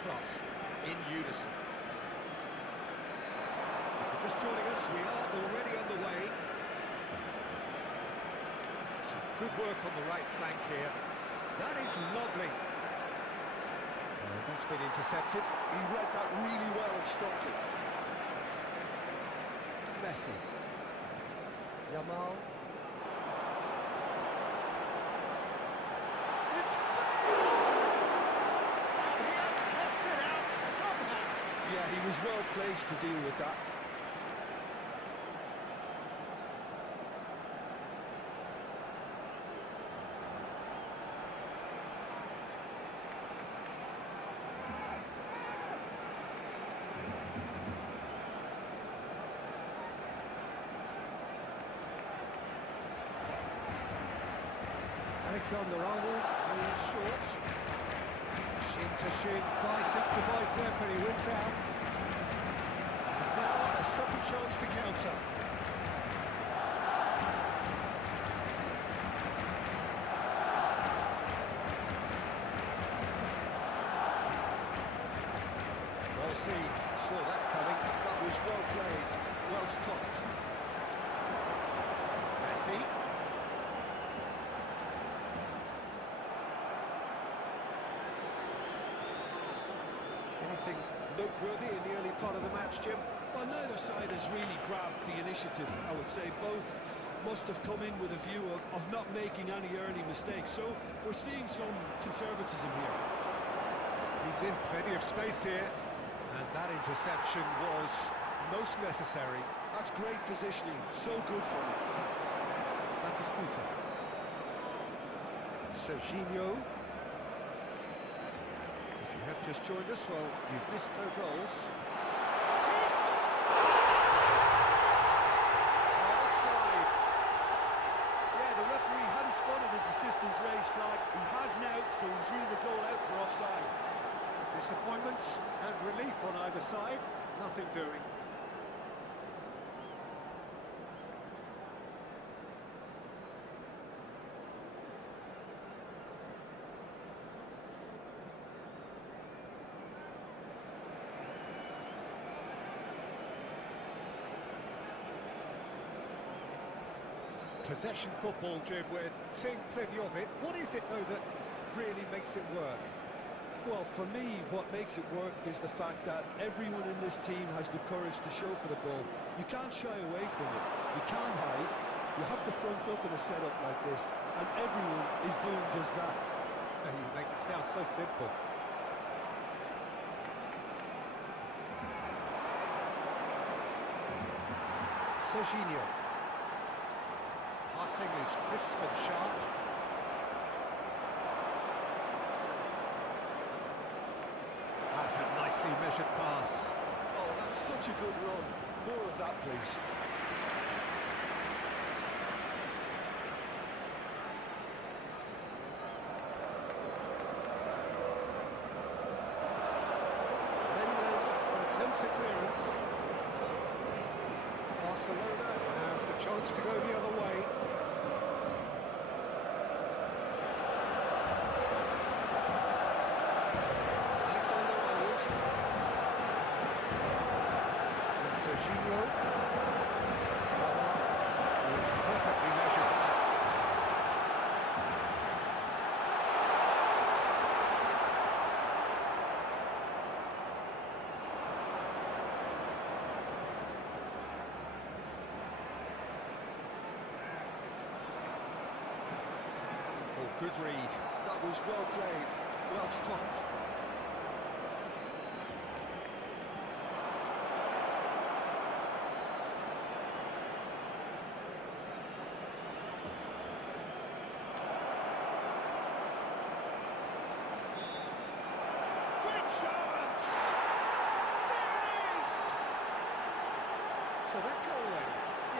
plus in unison. If you're just joining us, we are already underway. Some good work on the right flank here. That is lovely. That's been intercepted. He read that really well and stopped it. Messi. Yamal. It's Bale! He has kept it out somehow. Yeah, he was well placed to deal with that. Alexander-Arnold moves short. Shin to shin, bicep to bicep, and he wins out. And now a sudden chance to counter. Well seen, saw that coming. That was well played, well stopped. Messi. Anything noteworthy in the early part of the match, Jim? Well, neither side has really grabbed the initiative, I would say. Both must have come in with a view of not making any early mistakes. So we're seeing some conservatism here. He's in plenty of space here, and that interception was most necessary. That's great positioning, so good for him. Batistita. Serginho. If you have just joined us, well, you've missed no goals. Offside. Yeah, the referee hadn't spotted his assistant's raised flag. He has now, so he's ruled the goal out for offside. Disappointment and relief on either side. Nothing doing. Possession football, Jim, we're seeing plenty of it. What is it, though, that really makes it work? Well, for me, what makes it work is the fact that everyone in this team has the courage to show for the ball. You can't shy away from it. You can't hide. You have to front up in a setup like this, and everyone is doing just that. And you make it sound so simple. Serginho. Passing is crisp and sharp. That's a nicely measured pass. Oh, that's such a good run. More of that, please. Mendes attempts a clearance. Barcelona have the chance to go the other way. Serginho. Perfectly measured. Oh, good read. That was well played, well stopped. Chance! There it is! So that goal then?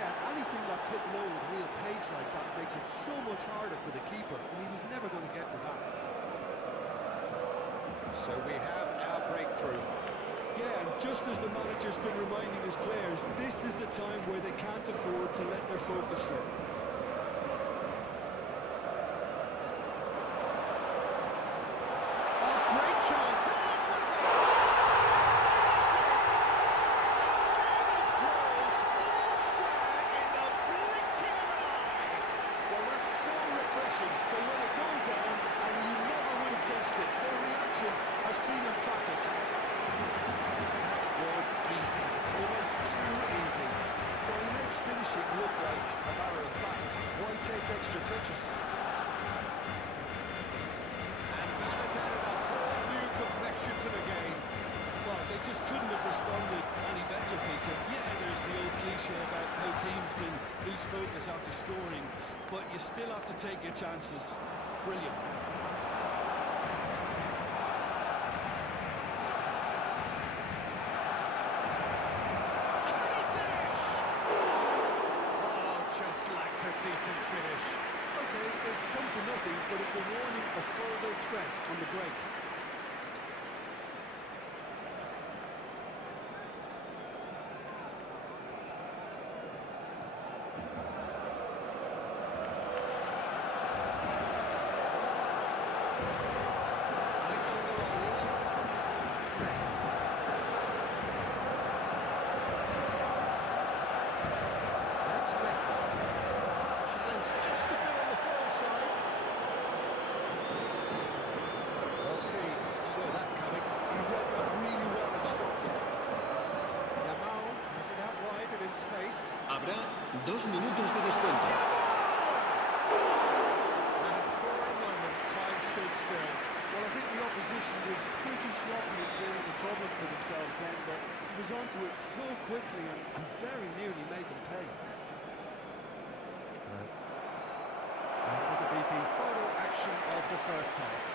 Yeah, anything that's hit low with real pace like that makes it so much harder for the keeper, and he was never going to get to that. So we have our breakthrough. Yeah, and just as the manager's been reminding his players, this is the time where they can't afford to let their focus slip. Finishing look like a matter of fact. Why take extra touches? And that has added a whole new complexion to the game. Well, they just couldn't have responded any better, Peter. Yeah, there's the old cliche about how teams can lose focus after scoring, but you still have to take your chances. Brilliant. Just lacks a decent finish. Okay, it's come to nothing, but it's a warning of further threat on the break. Habrá 2 minutos de descuento. And for a moment, time stood still. Well, I think the opposition was pretty sloppy in creating a problem for themselves then, but he was onto it so quickly and very nearly made them pay. And that'll be the final action of the first half.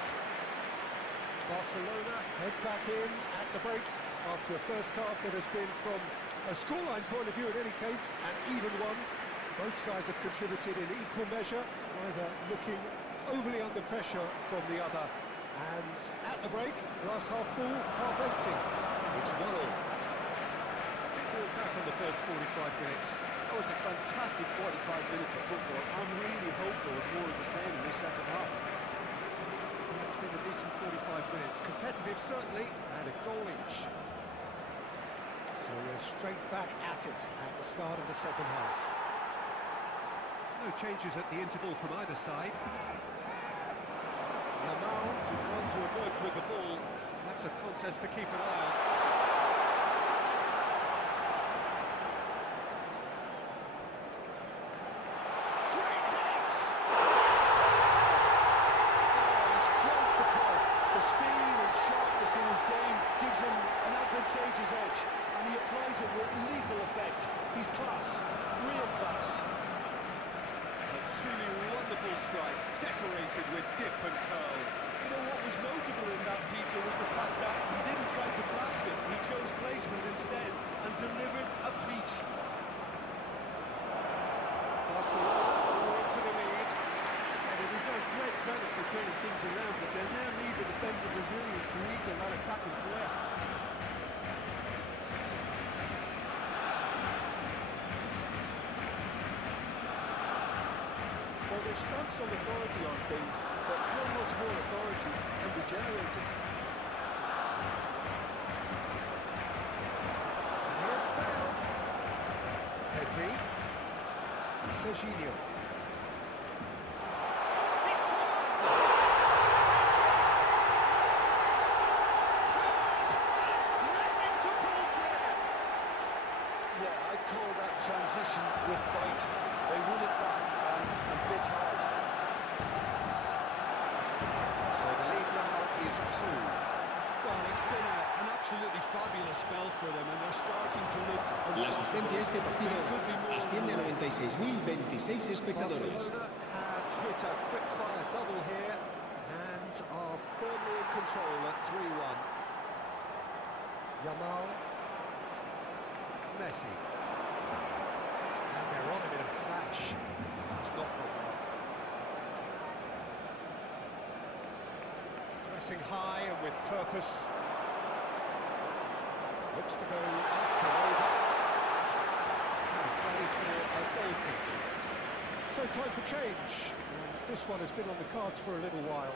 Barcelona head back in at the break after a first half that has been, from a scoreline point of view in any case, an even one. Both sides have contributed in equal measure, neither looking overly under pressure from the other. And at the break, glass half full, half empty. It's 1-1. We'll back on the first 45 minutes. That was a fantastic 45 minutes of football. I'm really hopeful of more of the same in this second half. Well, it's been a decent 45 minutes. Competitive, certainly, and a goal each. So we're straight back at it at the start of the second half. No changes at the interval from either side. Yamal to go on to a good forwards with the ball. That's a contest to keep an eye on. Great hit! Oh, he's quite the pro. The speed and sharpness in his game gives him an advantageous edge, and he applies it with lethal effect. He's class, real class. A truly wonderful strike, decorated with dip and curl. You know what was notable in that, Peter, was the fact that he didn't try to blast it. He chose placement instead and delivered a peach. Barcelona draw into the lead. And they deserve great credit for turning things around, but they now need the defensive resilience to equal that attacking flair. Well, they've stamped some authority on things, but how much more authority can be generated? And here's Bale. Pedri. Serginho. It's on! Turned and threatening to pull clear. Yeah, I'd call that transition with bite. They won it back and bit hard. So the lead now is 2. Well, it's been an absolutely fabulous spell for them, and they're starting to look La unstoppable. asistencia a este partido There could be more on asciende the a way. 96.026 espectadores. Barcelona have hit a quick-fire double here and are firmly in control at 3-1. Yamal. Messi. And they're on him in a flash. It's not gone well. Pressing high and with purpose. Looks to go up and over. And play for a goal kick. So time for change. And this one has been on the cards for a little while.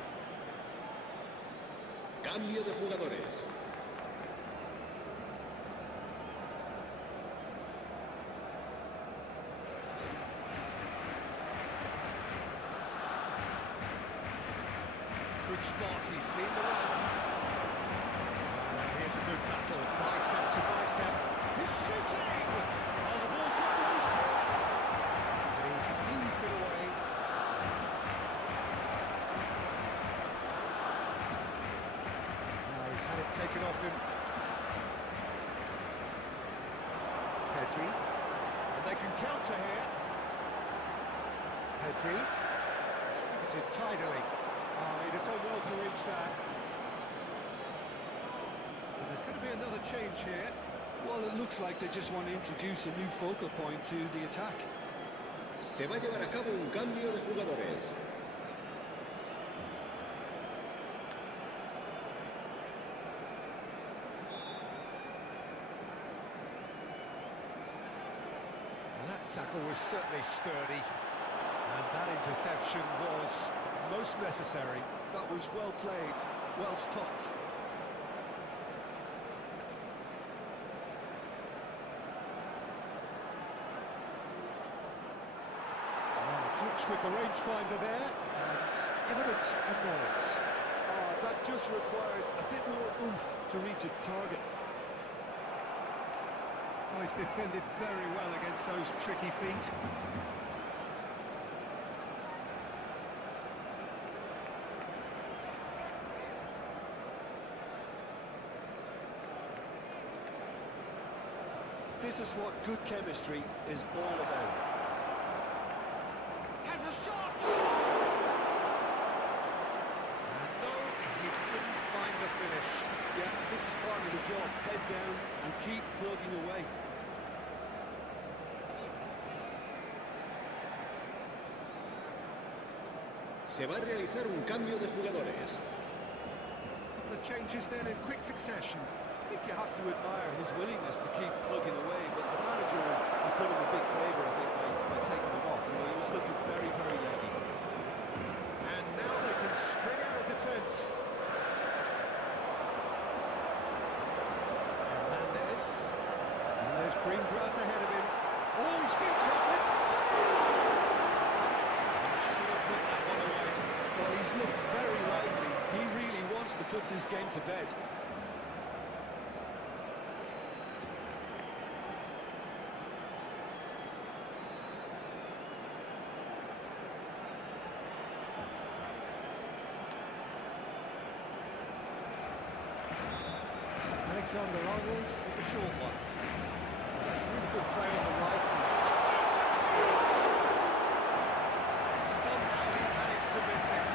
Cambio de jugadores. Good spot, he's seen the run. And here's a good battle, bicep to bicep. He's shooting! Oh, the ball's run loose here. And he's heaved it away. Now he's had it taken off him. Pedri. And they can counter here. Pedri. Distributed tidily. He'd have done well to reach that. So there's going to be another change here. Well, it looks like they just want to introduce a new focal point to the attack. Se va a llevar a cabo un cambio de jugadores. Well, that tackle was certainly sturdy. And that interception was most necessary. That was well played, well stopped. Glitch with the rangefinder there, and evidence of annoyance. That just required a bit more oomph to reach its target. Oh, he's defended very well against those tricky feet. This is what good chemistry is all about. Has a shot! No, he couldn't find the finish. Yeah, this is part of the job. Head down and keep plugging away. Se va a realizar un cambio de jugadores. Couple of changes then in quick succession. I think you have to admire his willingness to keep plugging away, but the manager has done him a big favour, I think, by taking him off. You know, he was looking very, very leggy. And now they can spring out of defence. Hernandez. And there's green grass ahead of him. Oh, he's been trapped. It's should have put that one away. Well, he's looked very lively. He really wants to put this game to bed. Alexander-Arnold with a short one. That's really good play on the right. Somehow he managed to miss it.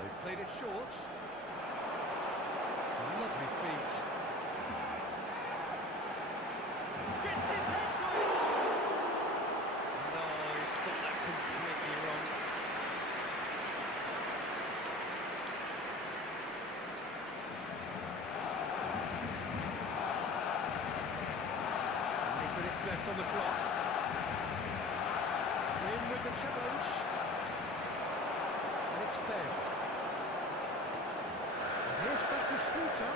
They've played it short. Lovely feet. Gets his head to it! No, he's got that completely wrong. Minutes left on the clock. In with the challenge. And it's Bale. Here's Batistuta.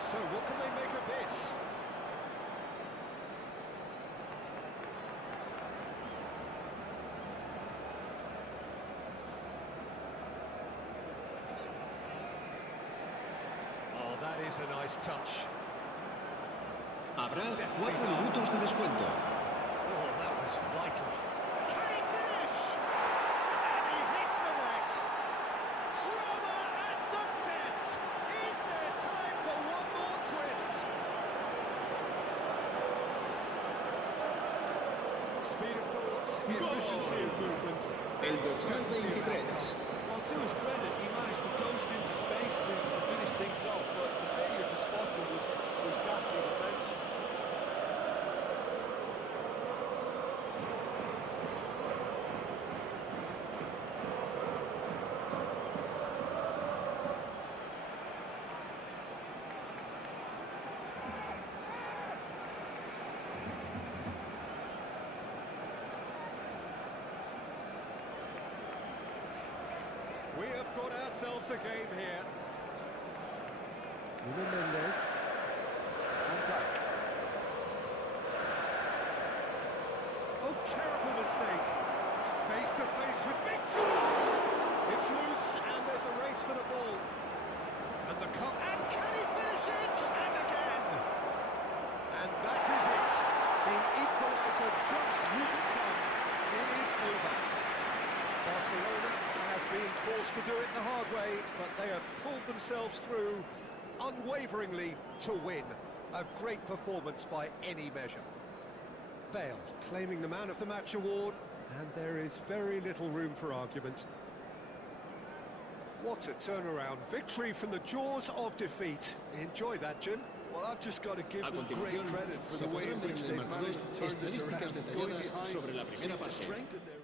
So what can they make of this? Oh, that is a nice touch. Habrá Definitely 4 minutos de descuento. Oh, that was vital. Can he finish? And he hits the net. Drama at the death. Is there time for one more twist? Speed of thought, efficiency of movement, El and dorsal certainty of 23. outcome. Well, to his credit, he managed to ghost into space to finish things off, but the failure to spot him was ghastly defence. We have got ourselves a game here. Nuno Mendes. Van Dijk. Oh, terrible mistake. Face to face with big chance. It's loose and there's a race for the ball. And the cup. And can he finish it? And again. And that is it. The equaliser just wouldn't come. It is over. Barcelona have been forced to do it the hard way, but they have pulled themselves through unwaveringly to win. A great performance by any measure. Bale claiming the Man of the Match award, and there is very little room for argument. What a turnaround. Victory from the jaws of defeat. Enjoy that, Jim. Well, I've just got to give A them great continuación, credit for se the way in podrán ver which en el they've marcador managed to turn this estadísticas around. detalladas Going behind sobre la seemed primera to parte. strengthen their...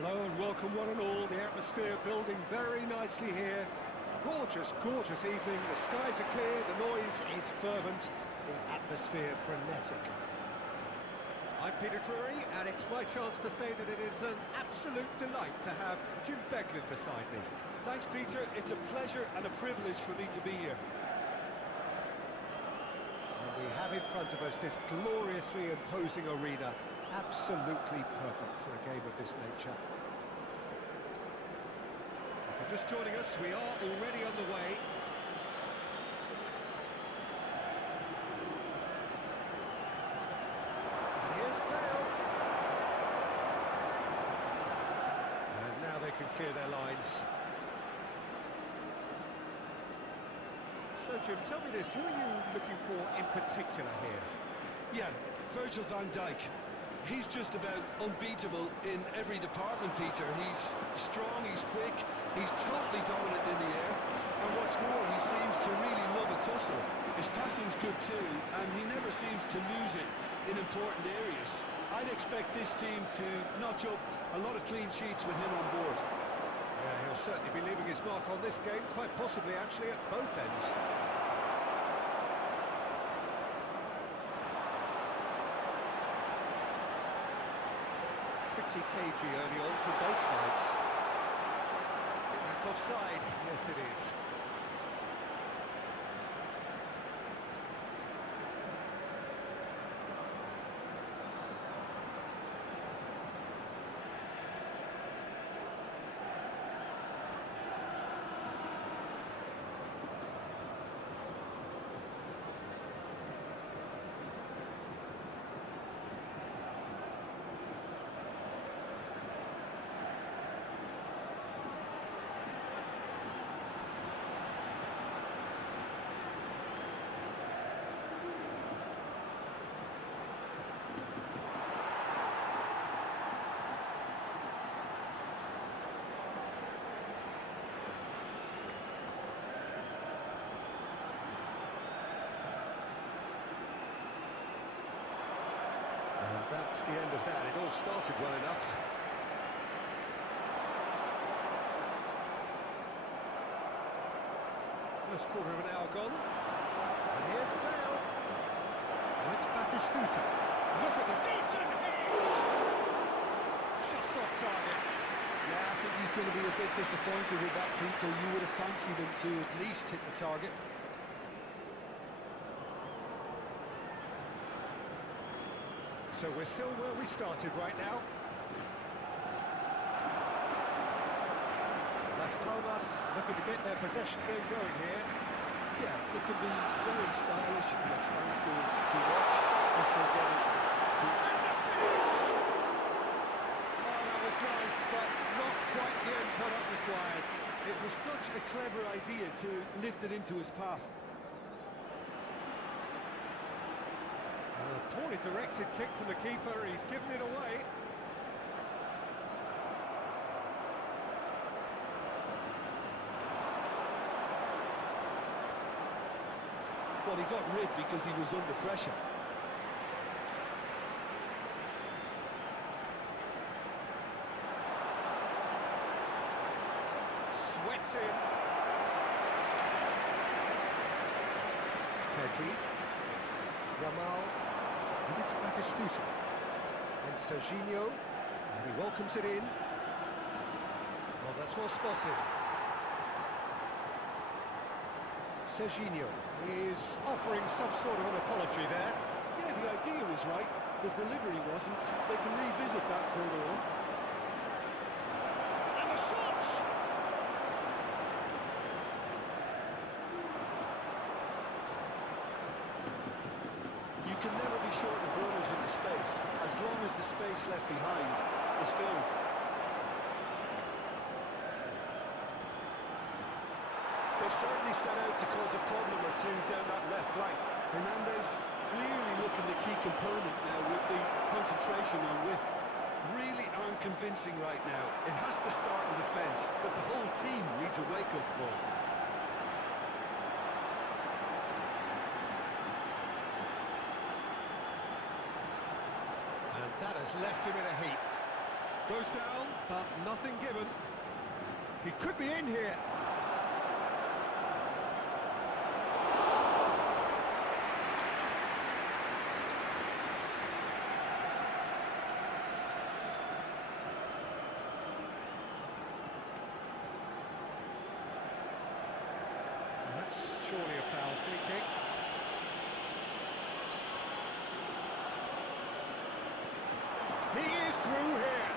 Hello and welcome one and all. The atmosphere building very nicely here. Gorgeous, gorgeous evening. The skies are clear, the noise is fervent, the atmosphere frenetic. I'm Peter Drury, and it's my chance to say that it is an absolute delight to have Jim Beglin beside me. Thanks, Peter. It's a pleasure and a privilege for me to be here. And we have have in front of us, this gloriously imposing arena. Absolutely perfect for a game of this nature. If you're just joining us, we are already underway. And here's Bale. And now they can clear their lines. So, Jim, tell me this, who are you looking for in particular here? Yeah, Virgil van Dijk. He's just about unbeatable in every department, Peter. He's strong, he's quick, he's totally dominant in the air, and what's more, he seems to really love a tussle. His passing's good too, and he never seems to lose it in important areas. I'd expect this team to notch up a lot of clean sheets with him on board. Yeah, he'll certainly be leaving his mark on this game, quite possibly actually at both ends. Pretty cagey early on from both sides. I think that's offside. Yes, it is. And that's the end of that. It all started well enough. First quarter of an hour gone. And here's Bale. And it's Batistuta. Look at this. Decent hits! Just off target. Yeah, I think he's going to be a bit disappointed with that, Peter. You would have fancied him to at least hit the target. So we're still where we started right now. Las Palmas looking to get their possession game going here. Yeah, it can be very stylish and expansive to watch if they get it to... And the finish! Oh, that was nice, but not quite the end product required. It was such a clever idea to lift it into his path. A poorly directed kick from the keeper, he's given it away. Well, he got rid because he was under pressure. Swept in. Pedri. Ramal. And it's Batistuta. And Serginho. And he welcomes it in. Well, that's well spotted. Serginho is offering some sort of an apology there. Yeah, the idea was right. The delivery wasn't. They can revisit that further on. And the shots! You can never be short of runners in the space, as long as the space left behind is filled. They've certainly set out to cause a problem or two down that left flank. Hernandez clearly looking the key component now with the concentration on width. Really aren't convincing right now. It has to start in defence, but the whole team needs a wake-up call. And that has left him in a heap. Goes down, but nothing given. He could be in here. That's surely a foul. Free kick. He is through here.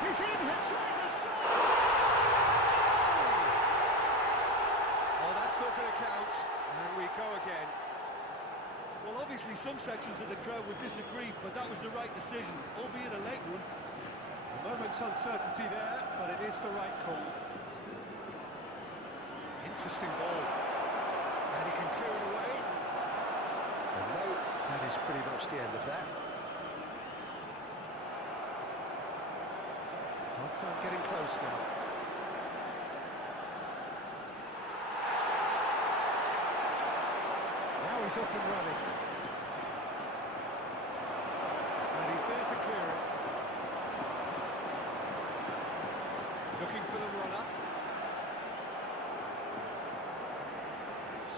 He's in, he tries a shot! Oh, that's not going to count, and we go again. Well, obviously some sections of the crowd would disagree, but that was the right decision, albeit a late one. A moment's uncertainty there, but it is the right call. Interesting ball. And he can clear it away. And no, that is pretty much the end of that. Half-time getting close now. Now he's off and running. And he's there to clear it. Looking for the runner.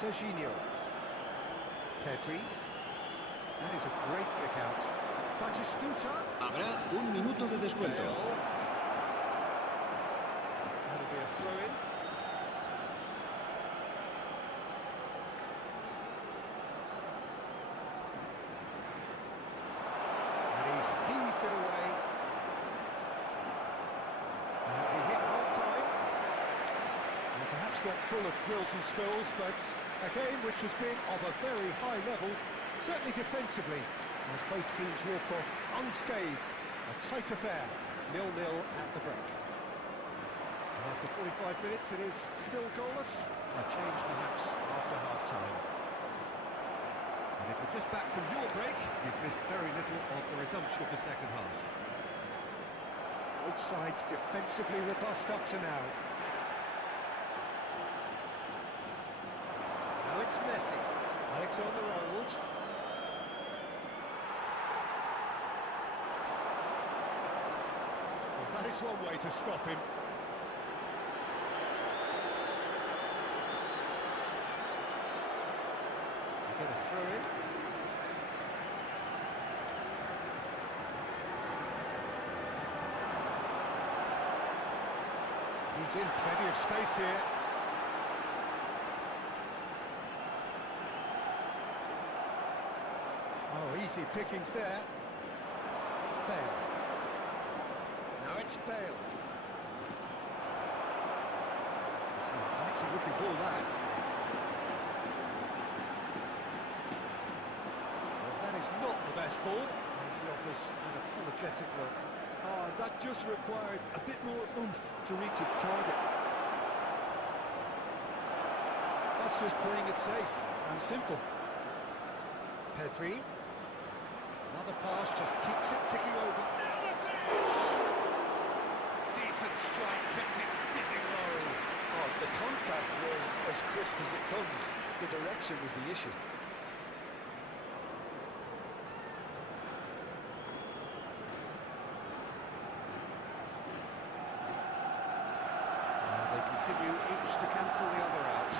Serginho. Pedri. That is a great kick out. Batistuta. Habrá un minuto de descuento. Bale. That'll be a throw-in. And he's heaved it away. And we hit half-time. And perhaps not full of thrills and spills, but a game which has been of a very high level, certainly defensively, as both teams walk off unscathed. A tight affair, 0-0 at the break. And after 45 minutes, it is still goalless. A change perhaps after half-time. And if you're just back from your break, you've missed very little of the resumption of the second half. Both sides defensively robust up to now. Now it's Messi. Alexander-Arnold. Well, that is one way to stop him. You get a throw in. He's in plenty of space here. Oh, easy pickings there. Bale. Now it's Bale. It's an inviting looking ball, that. Well, that is not the best ball, and he offers an apologetic look. Oh, that just required a bit more oomph to reach its target. That's just playing it safe and simple. Pedri. Another pass, just keeps it ticking over. Now the finish! Decent strike, kept it fizzing low. Oh, the contact was as crisp as it comes. The direction was the issue. And they continue each to cancel the other out.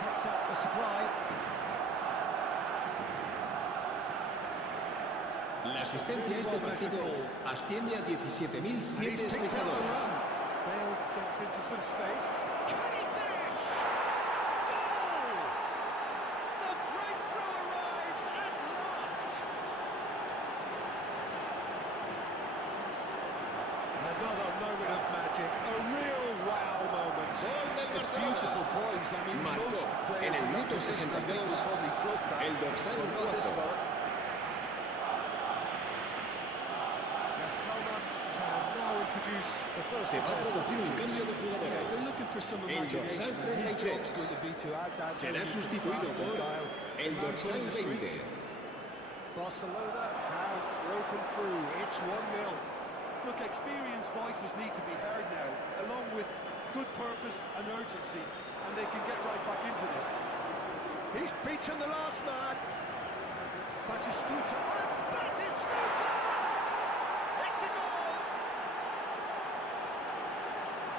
Cuts up the supply. La asistencia a este partido asciende a 17.007 And he's picked out the espectadores. run. Bale gets into some space. Can he finish? Goal! The breakthrough arrives at last. Another moment of magic, a real wow moment. It's beautiful poise. I mean, Marcó most en players el in that minuto position, I think, 62 would probably fluff that. el dorsal But not this 4. fella. Las Palmas can now introduce the first Se of va a their producir un cambio substitutes. de Yeah, they're jugadores. looking for some El imagination, dorsal and his 33 job's going to be to add that será element of sustituido craft and por guile. el Man dorsal pulling the strings. 20. Barcelona have broken through. It's 1-0. Look, experienced voices need to be heard now, along with good purpose and urgency, and they can get right back into this. He's beaten the last man. Batistuta. And Batistuta! It's a goal!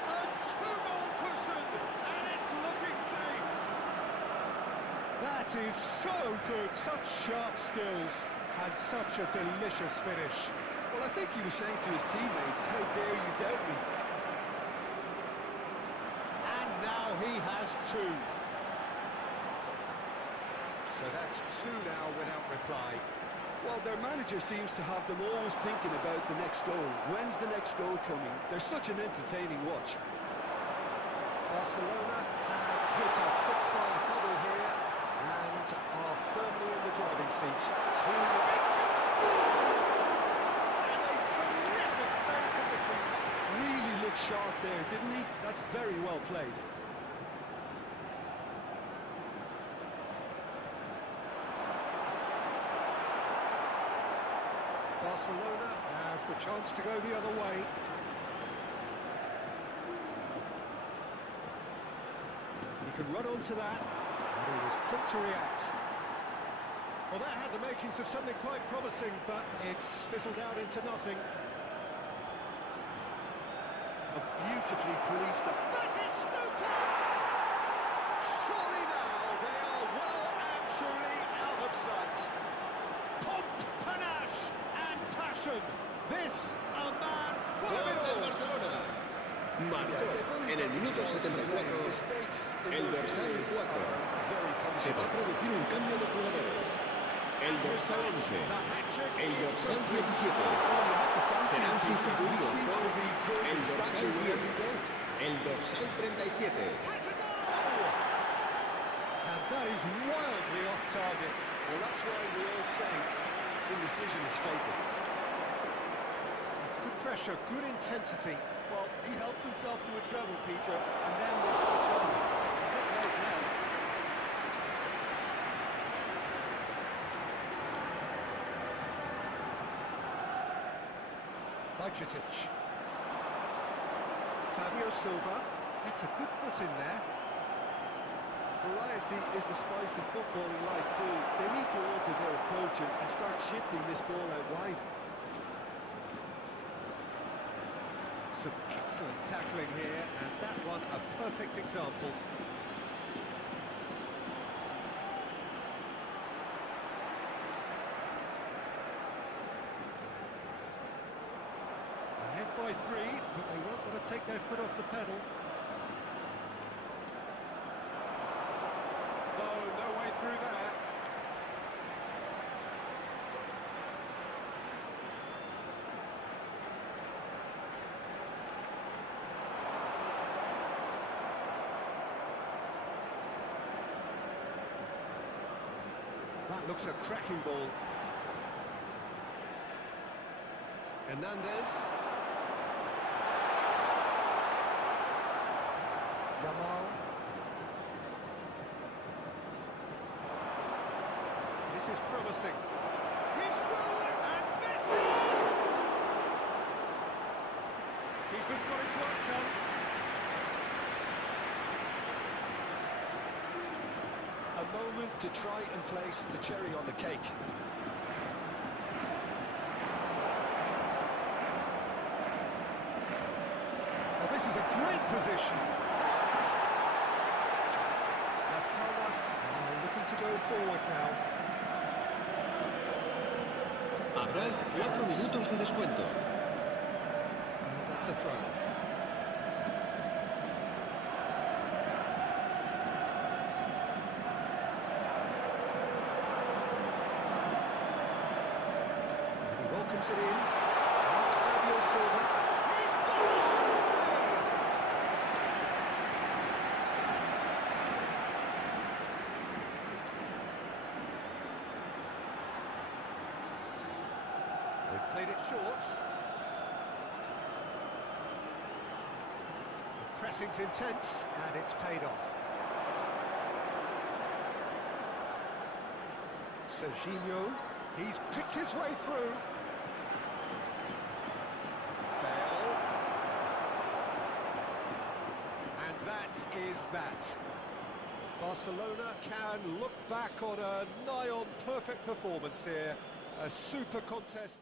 A two-goal cushion, and it's looking safe. That is so good. Such sharp skills and such a delicious finish. Well, I think he was saying to his teammates, how dare you doubt me? he has two. So that's two now without reply. Well, their manager seems to have them always thinking about the next goal. When's the next goal coming? They're such an entertaining watch. Barcelona have hit a quick-fire double here and are firmly in the driving seat. Two victories! And a terrific save from the keeper. Really looked sharp there, didn't he? That's very well played. Barcelona have the chance to go the other way. He can run onto that, and he was quick to react. Well, that had the makings of something quite promising, but it's fizzled out into nothing. A beautifully policed up. Batistuta! Surely now they are well and truly out of sight. Pomp, panache and passion. This a man full of it all. Barcelona. Marcó en el minuto 74 el dorsal 4. Se va a producir un cambio de jugadores. El dorsal 11, el dorsal 17 serán sustituidos por el dorsal 10, el dorsal 37. And that is wildly off target. Well, that's why we all say indecision is fatal. It's good pressure, good intensity. Well, he helps himself to a treble, Peter, and then they switch on. It's a bit late now. Bajcetic. Fabio Silva. It's a good foot in there. Variety is the spice of football in life too. They need to alter their approach and start shifting this ball out wide. Some excellent tackling here, and that one a perfect example. Ahead by 3, but they won't want to take their foot off the pedal. No way through there. That looks a cracking ball. Hernandez. Yamal. This is promising. He's through and Messi! Keeper's got his work done. A moment to try and place the cherry on the cake. Well, this is a great position. Las Palmas are looking to go forward now. Habrá 4 minutos de descuento. And that's a throw. Welcomes it in. That's Fabio Silva. He's got a shot! They've played it short. The pressing's intense, and it's paid off. Serginho, he's picked his way through. Is that Barcelona can look back on a nigh-on perfect performance here, a super contest.